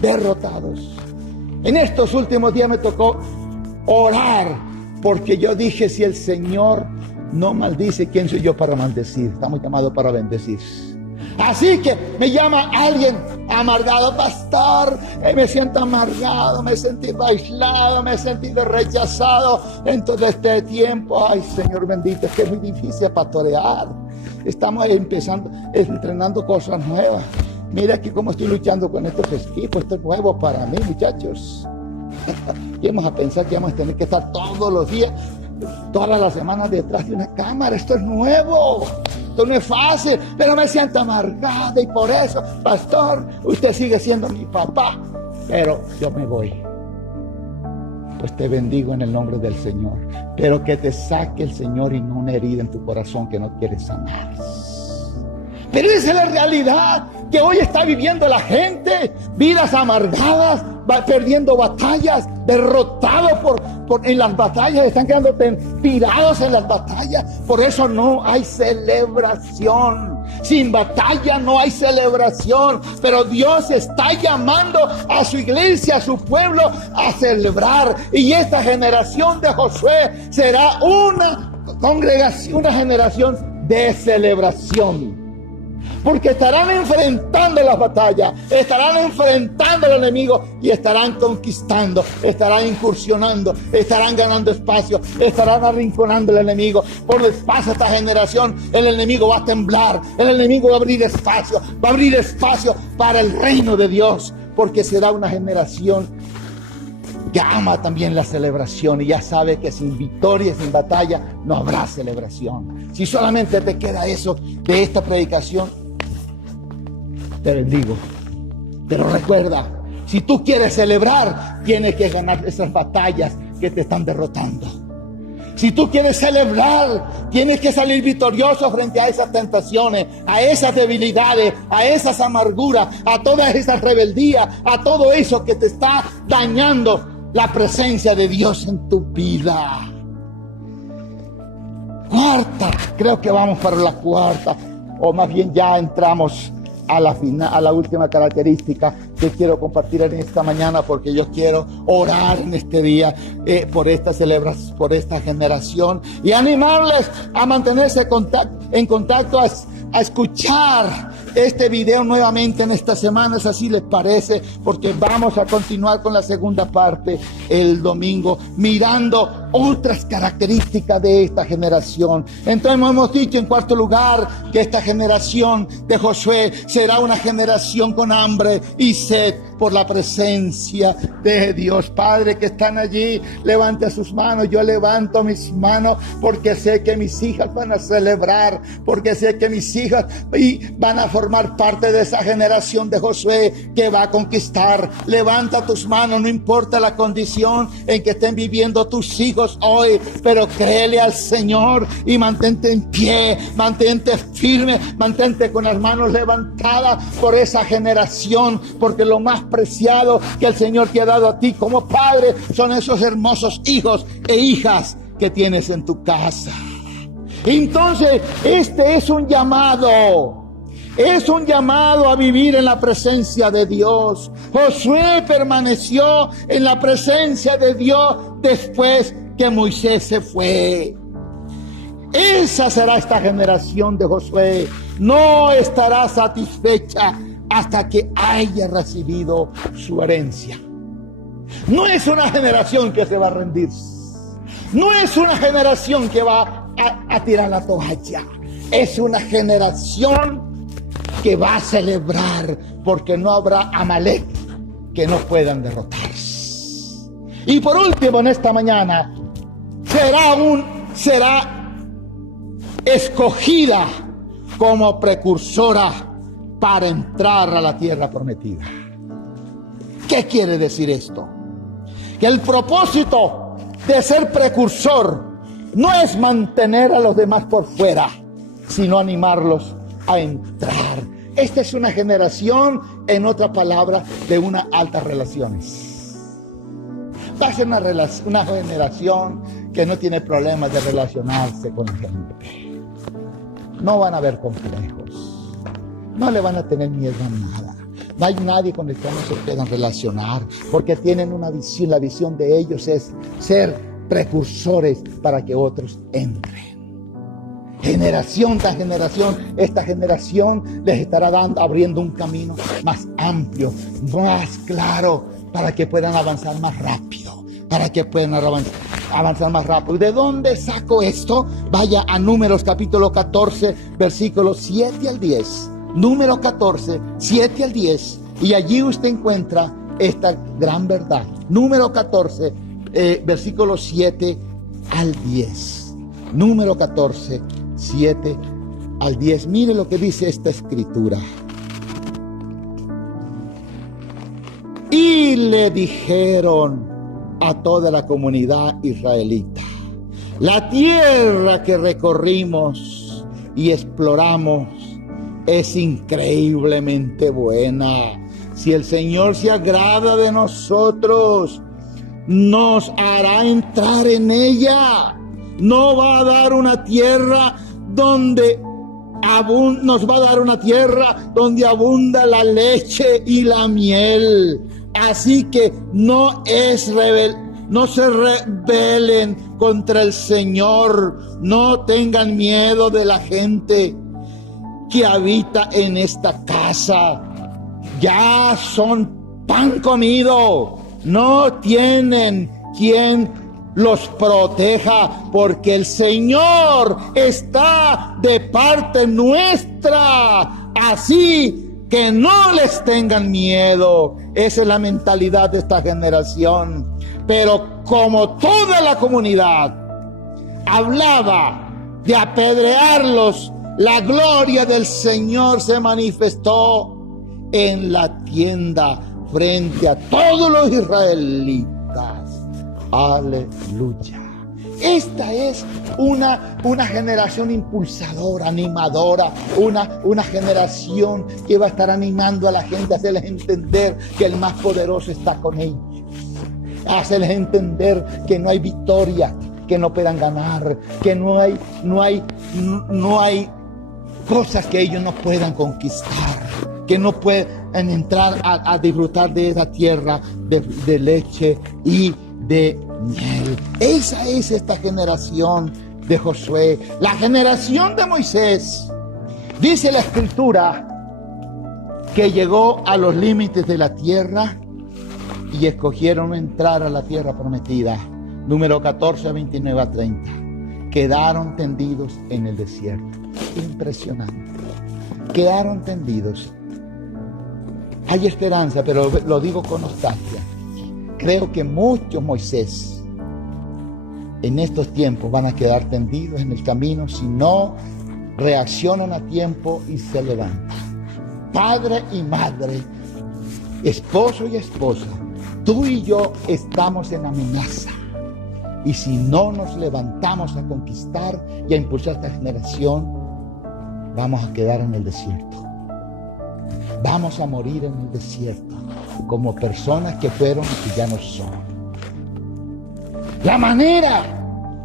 Derrotados. En estos últimos días me tocó orar, porque yo dije: si el Señor no maldice, ¿quién soy yo para maldecir? Estamos llamados para bendecir. Así que me llama alguien amargado: pastor, me siento amargado, me he sentido aislado, me he sentido rechazado en todo este tiempo. Ay, Señor bendito, es que es muy difícil pastorear. Estamos empezando, entrenando cosas nuevas. Mira aquí cómo estoy luchando con estos equipos. Esto es nuevo para mí, muchachos. Y vamos a pensar que vamos a tener que estar todos los días, todas las semanas detrás de una cámara. Esto es nuevo. Esto no es fácil, pero me siento amargada y por eso, pastor, usted sigue siendo mi papá, pero yo me voy. Pues te bendigo en el nombre del Señor, pero que te saque el Señor y no una herida en tu corazón que no quieres sanar. Pero esa es la realidad que hoy está viviendo la gente: vidas amargadas, perdiendo batallas, derrotados en las batallas, están quedando tirados en las batallas. Por eso no hay celebración. Sin batalla no hay celebración. Pero Dios está llamando a su iglesia, a su pueblo, a celebrar. Y esta generación de Josué será una congregación, una generación de celebración. Porque estarán enfrentando las batallas, estarán enfrentando al enemigo y estarán conquistando, estarán incursionando, estarán ganando espacio, estarán arrinconando al enemigo. Por espacio a esta generación, el enemigo va a temblar, el enemigo va a abrir espacio para el reino de Dios, porque será una generación que ama también la celebración y ya sabe que sin victoria, sin batalla, no habrá celebración. Si solamente te queda eso de esta predicación, te bendigo. Pero recuerda, si tú quieres celebrar, tienes que ganar esas batallas que te están derrotando. Si tú quieres celebrar, tienes que salir victorioso frente a esas tentaciones, a esas debilidades, a esas amarguras, a todas esas rebeldías, a todo eso que te está dañando la presencia de Dios en tu vida. Cuarta, creo que vamos para la cuarta, o más bien ya entramos a la última característica que quiero compartir en esta mañana, porque yo quiero orar en este día por esta celebración, por esta generación, y animarles a mantenerse en contacto, a escuchar este video nuevamente en estas semanas, así les parece, porque vamos a continuar con la segunda parte el domingo, mirando otras características de esta generación. Entonces hemos dicho en cuarto lugar que esta generación de Josué será una generación con hambre y sed por la presencia de Dios. Padre, que están allí, levante sus manos. Yo levanto mis manos porque sé que mis hijas van a celebrar, porque sé que mis hijas van a formar parte de esa generación de Josué que va a conquistar. Levanta tus manos, no importa la condición en que estén viviendo tus hijos hoy, pero créele al Señor y mantente en pie, mantente firme, mantente con las manos levantadas por esa generación, porque lo más preciado que el Señor te ha dado a ti como padre son esos hermosos hijos e hijas que tienes en tu casa. Entonces, este es un llamado a vivir en la presencia de Dios. Josué permaneció en la presencia de Dios después que Moisés se fue. Esa será esta generación de Josué. No estará satisfecha hasta que haya recibido su herencia. No es una generación que se va a rendir. No es una generación que va a tirar la toalla. Es una generación que va a celebrar, porque no habrá Amalek que no puedan derrotar. Y por último, en esta mañana, será escogida como precursora para entrar a la tierra prometida. ¿Qué quiere decir esto? Que el propósito de ser precursor no es mantener a los demás por fuera, sino animarlos a entrar. Esta es una generación, en otra palabra, de unas altas relaciones. Va a ser una generación que no tiene problemas de relacionarse con la gente. No van a haber complejos. No le van a tener miedo a nada. No hay nadie con el que no se puedan relacionar, porque tienen una visión. La visión de ellos es ser precursores para que otros entren. Generación tras generación, esta generación les estará abriendo un camino más amplio, más claro, para que puedan avanzar más rápido. Avanzar más rápido. ¿De dónde saco esto? Vaya a Números capítulo 14, versículos 7 al 10. Número 14, 7 al 10. Y allí usted encuentra esta gran verdad. Número 14, versículos 7 al 10. Número 14, 7 al 10. Mire lo que dice esta escritura. Y le dijeron a toda la comunidad israelita: la tierra que recorrimos y exploramos es increíblemente buena. Si el Señor se agrada de nosotros, nos hará entrar en ella. No va a dar una tierra donde nos va a dar una tierra donde abunda la leche y la miel. Así que no se rebelen contra el Señor. No tengan miedo de la gente que habita en esta casa. Ya son pan comido. No tienen quien los proteja, porque el Señor está de parte nuestra. Así que no les tengan miedo. Esa es la mentalidad de esta generación. Pero como toda la comunidad hablaba de apedrearlos, la gloria del Señor se manifestó en la tienda frente a todos los israelitas. Aleluya. Esta es una generación impulsadora, animadora, una generación que va a estar animando a la gente, a hacerles entender que el más poderoso está con ellos, a hacerles entender que no hay victoria que no puedan ganar, que no hay cosas que ellos no puedan conquistar, que no pueden entrar a disfrutar de esa tierra de leche y de miel. Esa es esta generación de Josué. La generación de Moisés, dice la escritura, que llegó a los límites de la tierra y escogieron entrar a la tierra prometida. Número 14, 29 a 30. Quedaron tendidos en el desierto. Impresionante. Quedaron tendidos. Hay esperanza, pero lo digo con nostalgia. Creo que muchos Moisés en estos tiempos van a quedar tendidos en el camino si no reaccionan a tiempo y se levantan. Padre y madre, esposo y esposa, tú y yo estamos en amenaza. Y si no nos levantamos a conquistar y a impulsar esta generación, vamos a quedar en el desierto. Vamos a morir en el desierto como personas que fueron y que ya no son. La manera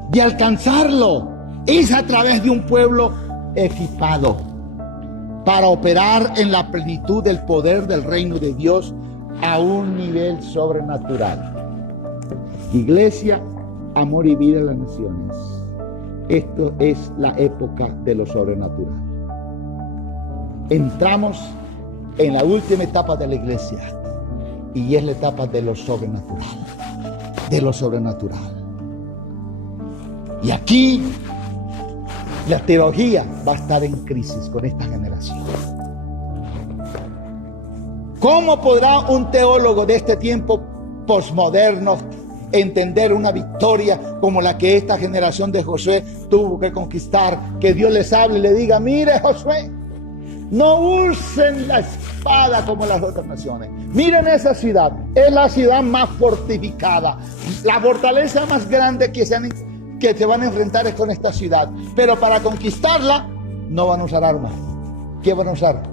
de alcanzarlo es a través de un pueblo equipado para operar en la plenitud del poder del reino de Dios a un nivel sobrenatural. Iglesia, amor y vida en las naciones. Esto es la época de lo sobrenatural. Entramos en la última etapa de la iglesia y es la etapa de lo sobrenatural. De lo sobrenatural. Y aquí la teología va a estar en crisis con esta generación. ¿Cómo podrá un teólogo de este tiempo posmoderno entender una victoria como la que esta generación de Josué tuvo que conquistar? Que Dios les hable y le diga: mire, Josué, no usen la espada como las otras naciones. Miren esa ciudad, es la ciudad más fortificada. La fortaleza más grande que se van a enfrentar es con esta ciudad. Pero para conquistarla no van a usar armas. ¿Qué van a usar?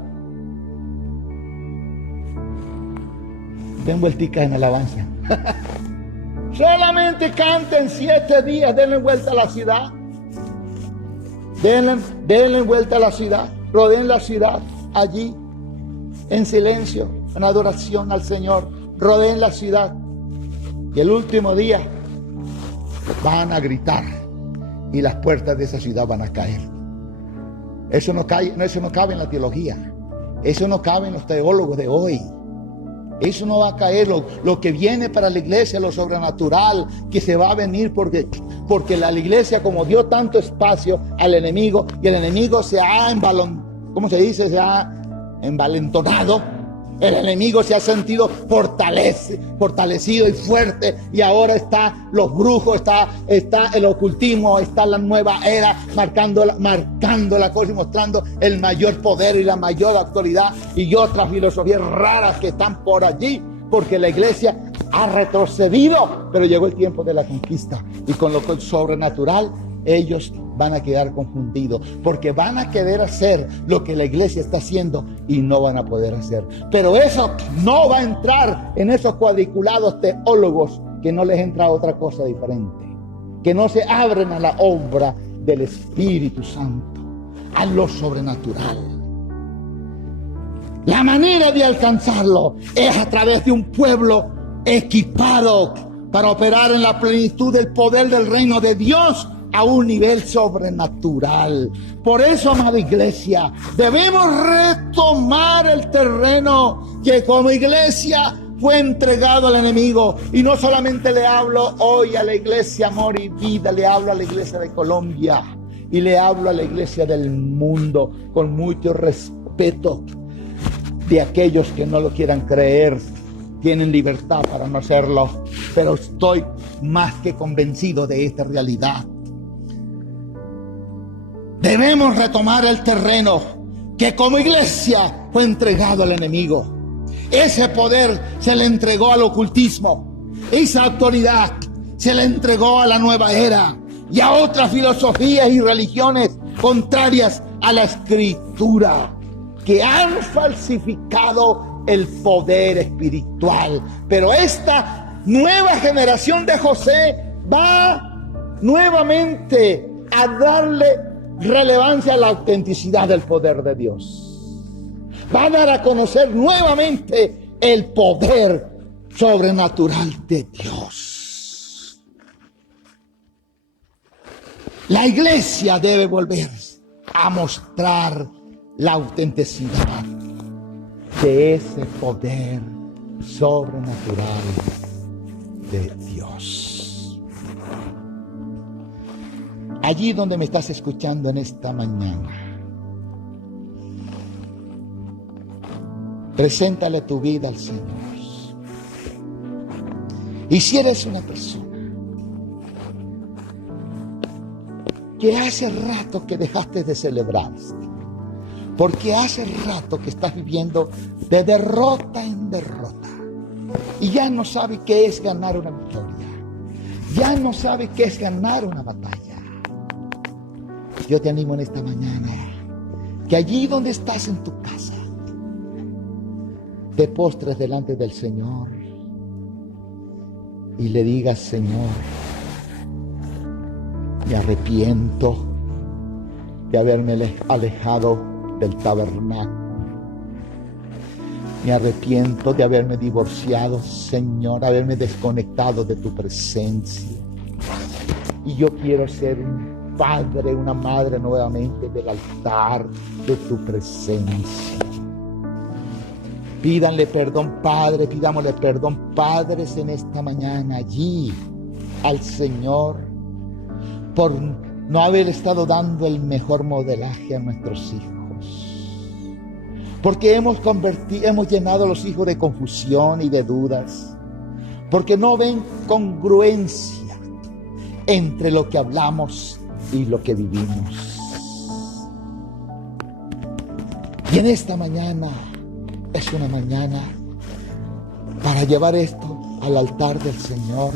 Den vuelticas en alabanza. Solamente canten 7 días, denle vuelta a la ciudad. Denle vuelta a la ciudad. Rodeen la ciudad allí, en silencio, en adoración al Señor. Rodeen la ciudad. Y el último día van a gritar y las puertas de esa ciudad van a caer. Eso no cabe en la teología. Eso no cabe en los teólogos de hoy. Eso no va a caer. Lo que viene para la iglesia, lo sobrenatural, que se va a venir porque la iglesia, como dio tanto espacio al enemigo, y el enemigo se ha envalentonado. El enemigo se ha sentido fortalecido y fuerte, y ahora está los brujos, está el ocultismo, está la nueva era marcando la cosa y mostrando el mayor poder y la mayor autoridad, y otras filosofías raras que están por allí, porque la iglesia ha retrocedido. Pero llegó el tiempo de la conquista, y con lo sobrenatural ellos van a quedar confundidos, porque van a querer hacer lo que la iglesia está haciendo y no van a poder hacer. Pero eso no va a entrar en esos cuadriculados teólogos que no les entra otra cosa diferente, que no se abren a la obra del Espíritu Santo, a lo sobrenatural. La manera de alcanzarlo es a través de un pueblo equipado para operar en la plenitud del poder del reino de Dios a un nivel sobrenatural. Por eso, amada iglesia, debemos retomar el terreno que como iglesia fue entregado al enemigo. Y no solamente le hablo hoy a la iglesia Amor y Vida, le hablo a la iglesia de Colombia y le hablo a la iglesia del mundo con mucho respeto. De aquellos que no lo quieran creer, tienen libertad para no hacerlo, pero estoy más que convencido de esta realidad. Debemos retomar el terreno que como iglesia fue entregado al enemigo. Ese poder se le entregó al ocultismo. Esa autoridad se le entregó a la nueva era y a otras filosofías y religiones contrarias a la Escritura, que han falsificado el poder espiritual. Pero esta nueva generación de José va nuevamente a darle relevancia a la autenticidad del poder de Dios. Va a dar a conocer nuevamente el poder sobrenatural de Dios. La iglesia debe volver a mostrar la autenticidad de ese poder sobrenatural de Dios. Allí donde me estás escuchando en esta mañana, preséntale tu vida al Señor. Y si eres una persona que hace rato que dejaste de celebrar, porque hace rato que estás viviendo de derrota en derrota y ya no sabes qué es ganar una victoria, ya no sabes qué es ganar una batalla, yo te animo en esta mañana que allí donde estás en tu casa te postres delante del Señor y le digas: Señor, me arrepiento de haberme alejado del tabernáculo. Me arrepiento de haberme divorciado, Señor, haberme desconectado de tu presencia. Y yo quiero ser un padre, una madre nuevamente del altar de tu presencia. Pídanle perdón, Padre, pidámosle perdón, padres, en esta mañana allí al Señor por no haber estado dando el mejor modelaje a nuestros hijos. Porque hemos llenado a los hijos de confusión y de dudas. Porque no ven congruencia entre lo que hablamos y lo que vivimos. Y en esta mañana es una mañana para llevar esto al altar del Señor.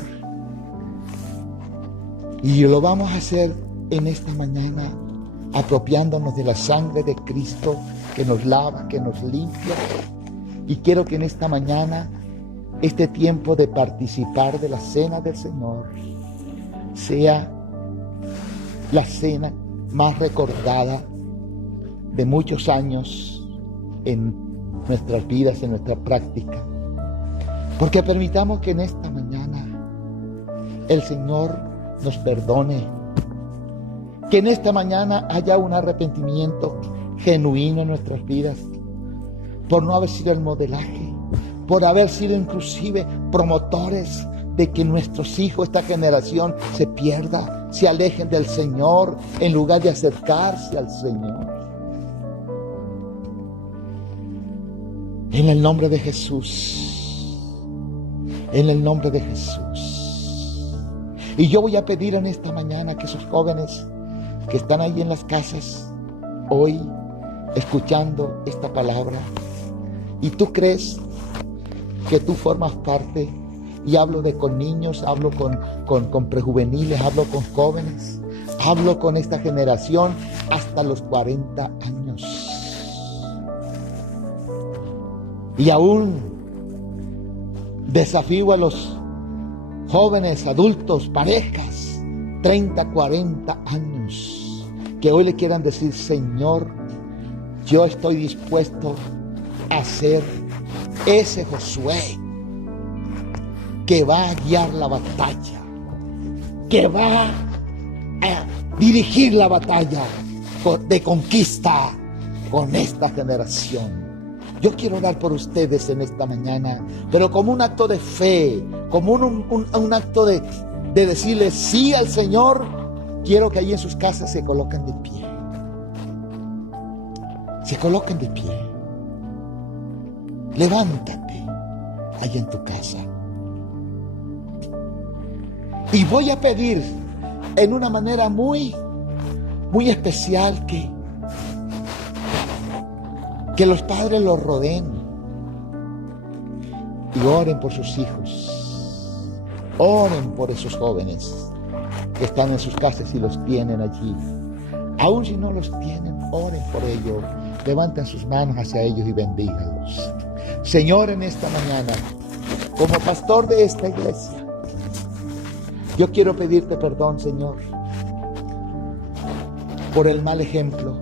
Y lo vamos a hacer en esta mañana apropiándonos de la sangre de Cristo que nos lava, que nos limpia. Y quiero que en esta mañana, este tiempo de participar de la cena del Señor, sea la cena más recordada de muchos años en nuestras vidas, en nuestra práctica. Porque permitamos que en esta mañana el Señor nos perdone. Que en esta mañana haya un arrepentimiento genuino en nuestras vidas por no haber sido el modelaje, por haber sido inclusive promotores de que nuestros hijos, esta generación, se pierda, se alejen del Señor en lugar de acercarse al Señor. En el nombre de Jesús, en el nombre de Jesús. Y yo voy a pedir en esta mañana que esos jóvenes que están ahí en las casas, hoy, escuchando esta palabra, y tú crees que tú formas parte, y hablo con niños, hablo con prejuveniles, hablo con jóvenes, hablo con esta generación hasta los 40 años. Y aún desafío a los jóvenes, adultos, parejas, 30, 40 años, que hoy le quieran decir: Señor, yo estoy dispuesto a ser ese Josué que va a guiar la batalla, que va a dirigir la batalla de conquista con esta generación. Yo quiero orar por ustedes en esta mañana, pero como un acto de fe, como un acto de decirle sí al Señor. Quiero que ahí en sus casas se coloquen de pie. Se coloquen de pie. Levántate ahí en tu casa. Y voy a pedir en una manera muy, muy especial que los padres los rodeen y oren por sus hijos. Oren por esos jóvenes que están en sus casas y los tienen allí. Aún si no los tienen, oren por ellos. Levanten sus manos hacia ellos y bendígalos. Señor, en esta mañana, como pastor de esta iglesia, yo quiero pedirte perdón, Señor, por el mal ejemplo,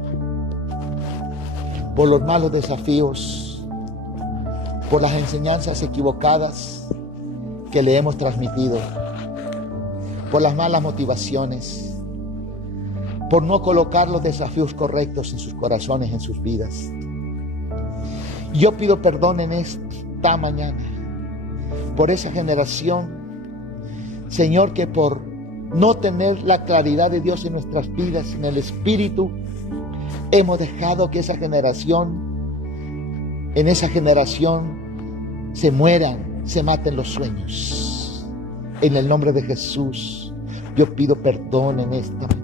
por los malos desafíos, por las enseñanzas equivocadas que le hemos transmitido, por las malas motivaciones, por no colocar los desafíos correctos en sus corazones, en sus vidas. Yo pido perdón en esta mañana por esa generación, Señor, que por no tener la claridad de Dios en nuestras vidas, en el Espíritu, hemos dejado que en esa generación se mueran, se maten los sueños. En el nombre de Jesús, yo pido perdón en esta mañana.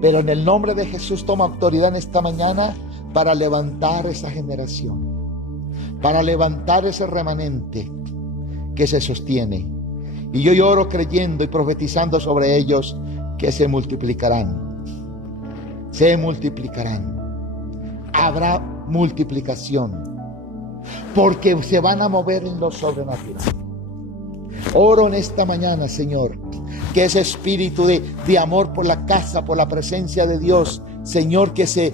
Pero en el nombre de Jesús toma autoridad en esta mañana para levantar esa generación, para levantar ese remanente que se sostiene. Y yo lloro creyendo y profetizando sobre ellos que se multiplicarán. Se multiplicarán. Habrá multiplicación. Porque se van a mover en lo sobrenatural. Oro en esta mañana, Señor, que ese espíritu de amor por la casa, por la presencia de Dios, Señor, que se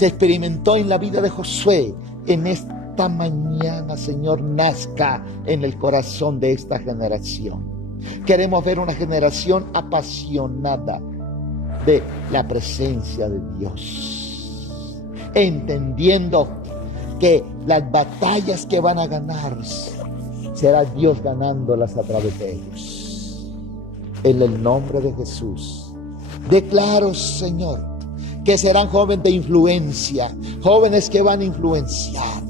experimentó en la vida de Josué, en esta mañana, Señor, nazca en el corazón de esta generación. Queremos ver una generación apasionada de la presencia de Dios, entendiendo que las batallas que van a ganar será Dios ganándolas a través de ellos. En el nombre de Jesús, declaro, Señor, que serán jóvenes de influencia, jóvenes que van a influenciar,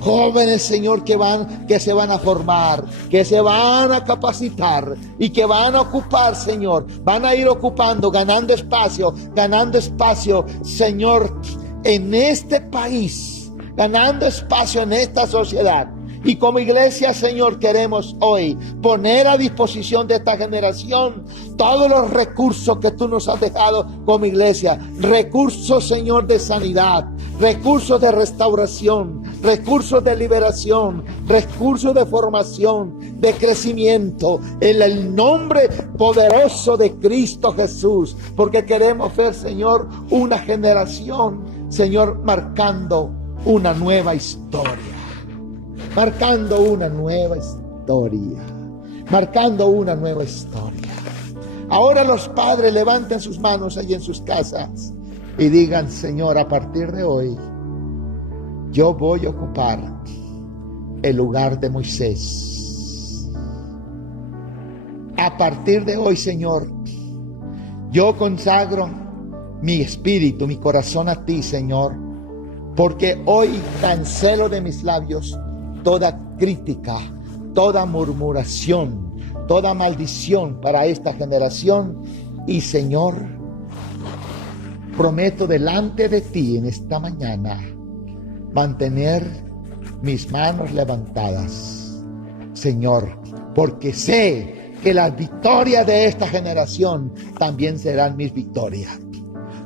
jóvenes, Señor, que se van a formar, que se van a capacitar y que van a ocupar, Señor, van a ir ocupando, ganando espacio, Señor, en este país, ganando espacio en esta sociedad. Y como iglesia, Señor, queremos hoy poner a disposición de esta generación todos los recursos que tú nos has dejado como iglesia. Recursos, Señor, de sanidad, recursos de restauración, recursos de liberación, recursos de formación, de crecimiento, en el nombre poderoso de Cristo Jesús. Porque queremos ver, Señor, una generación, Señor, marcando una nueva historia. Marcando una nueva historia. Marcando una nueva historia. Ahora los padres levanten sus manos allí en sus casas y digan: Señor, a partir de hoy yo voy a ocupar el lugar de Moisés. A partir de hoy, Señor, yo consagro mi espíritu, mi corazón a ti, Señor, porque hoy cancelo de mis labios toda crítica, toda murmuración, toda maldición para esta generación. Y, Señor, prometo delante de ti en esta mañana mantener mis manos levantadas, Señor, porque sé que las victorias de esta generación también serán mis victorias.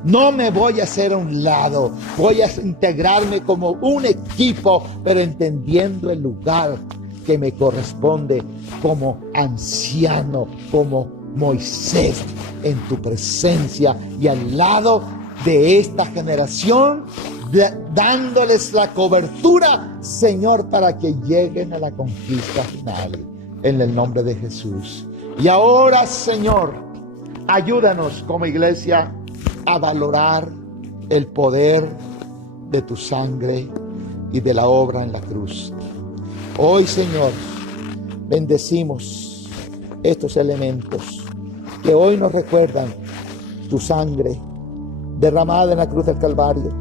No me voy a hacer a un lado, voy a integrarme como un equipo, pero entendiendo el lugar que me corresponde como anciano, como Moisés, en tu presencia y al lado de esta generación, dándoles la cobertura, Señor, para que lleguen a la conquista final, en el nombre de Jesús. Y ahora, Señor, ayúdanos como iglesia a valorar el poder de tu sangre y de la obra en la cruz. Hoy, Señor, bendecimos estos elementos que hoy nos recuerdan tu sangre derramada en la cruz del Calvario,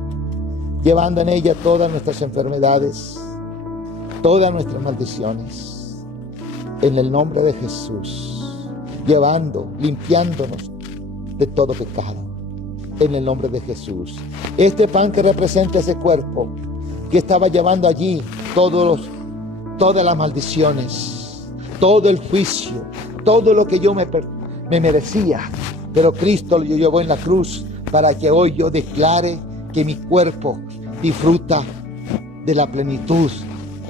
llevando en ella todas nuestras enfermedades, todas nuestras maldiciones, en el nombre de Jesús, limpiándonos de todo pecado. En el nombre de Jesús. Este pan que representa ese cuerpo que estaba llevando allí todas las maldiciones, todo el juicio, todo lo que yo me merecía, pero Cristo lo llevó en la cruz para que hoy yo declare que mi cuerpo disfruta de la plenitud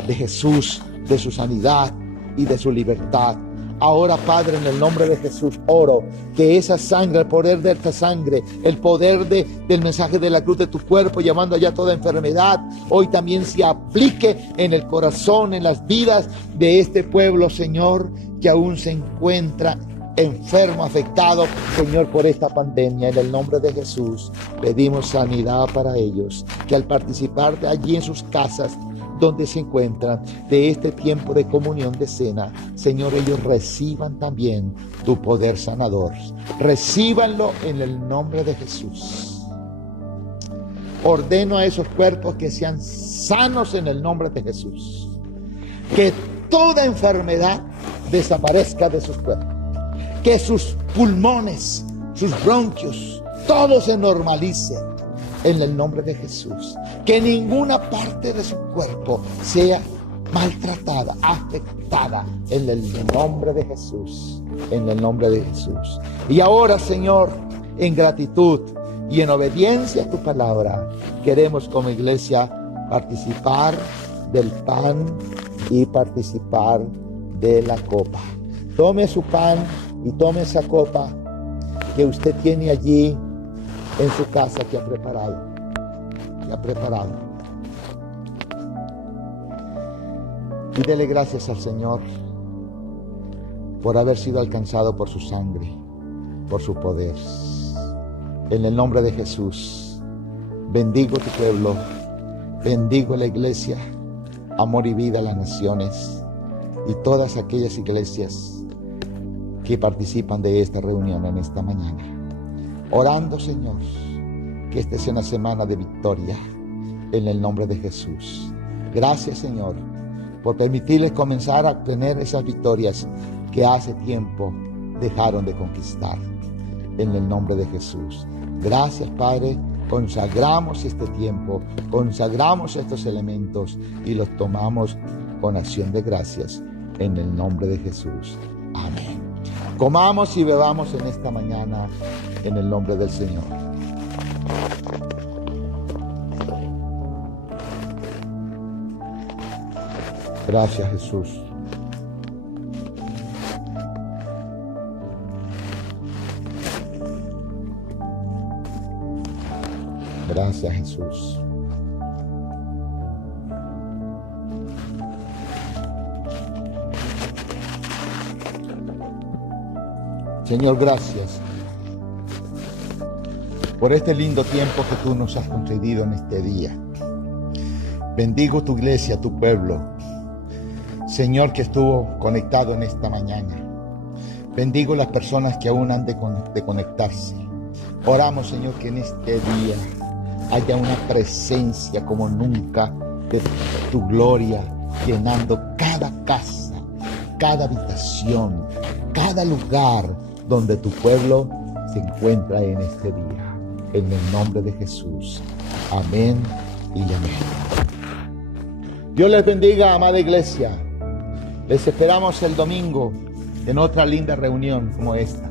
de Jesús, de su sanidad y de su libertad. Ahora, Padre, en el nombre de Jesús, oro que esa sangre, el poder de esta sangre, el poder del mensaje de la cruz de tu cuerpo, llevando allá toda enfermedad, hoy también se aplique en el corazón, en las vidas de este pueblo, Señor, que aún se encuentra enfermo, afectado, Señor, por esta pandemia. En el nombre de Jesús pedimos sanidad para ellos, que al participar de allí en sus casas donde se encuentran de este tiempo de comunión de cena, Señor, ellos reciban también tu poder sanador. Recíbanlo en el nombre de Jesús. Ordeno a esos cuerpos que sean sanos en el nombre de Jesús. Que toda enfermedad desaparezca de sus cuerpos. Que sus pulmones, sus bronquios, todo se normalice en el nombre de Jesús. Que ninguna parte de su cuerpo sea maltratada, afectada en el nombre de Jesús. En el nombre de Jesús. Y ahora, Señor, en gratitud y en obediencia a tu palabra, queremos como iglesia participar del pan y participar de la copa. Tome su pan y tome esa copa que usted tiene allí en su casa que ha preparado. Y dele gracias al Señor por haber sido alcanzado por su sangre, por su poder. En el nombre de Jesús, bendigo tu pueblo, bendigo la iglesia, Amor y Vida a las Naciones y todas aquellas iglesias que participan de esta reunión en esta mañana. Orando, Señor, que esta sea una semana de victoria en el nombre de Jesús. Gracias, Señor, por permitirles comenzar a obtener esas victorias que hace tiempo dejaron de conquistar. En el nombre de Jesús. Gracias, Padre. Consagramos este tiempo, consagramos estos elementos y los tomamos con acción de gracias en el nombre de Jesús. Amén. Comamos y bebamos en esta mañana en el nombre del Señor. Gracias, Jesús. Gracias, Jesús. Señor, gracias por este lindo tiempo que tú nos has concedido en este día. Bendigo tu iglesia, tu pueblo, Señor, que estuvo conectado en esta mañana. Bendigo las personas que aún han de conectarse. Oramos, Señor, que en este día haya una presencia como nunca de tu gloria, llenando cada casa, cada habitación, cada lugar donde tu pueblo se encuentra en este día. En el nombre de Jesús. Amén y amén. Dios les bendiga, amada iglesia. Les esperamos el domingo en otra linda reunión como esta.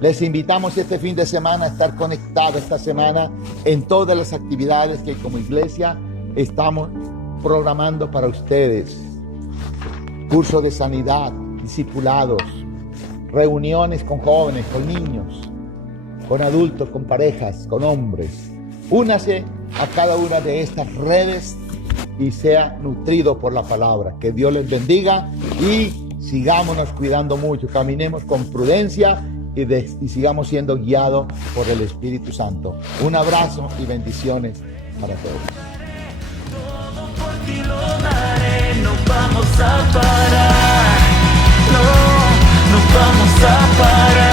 Les invitamos este fin de semana a estar conectados esta semana en todas las actividades que como iglesia estamos programando para ustedes. Curso de sanidad, discipulados, reuniones con jóvenes, con niños, con adultos, con parejas, con hombres. Únase a cada una de estas redes y sea nutrido por la palabra. Que Dios les bendiga y sigámonos cuidando mucho. Caminemos con prudencia y sigamos siendo guiados por el Espíritu Santo. Un abrazo y bendiciones para todos. Todo por ti lo daré, no vamos a parar, no vamos a parar.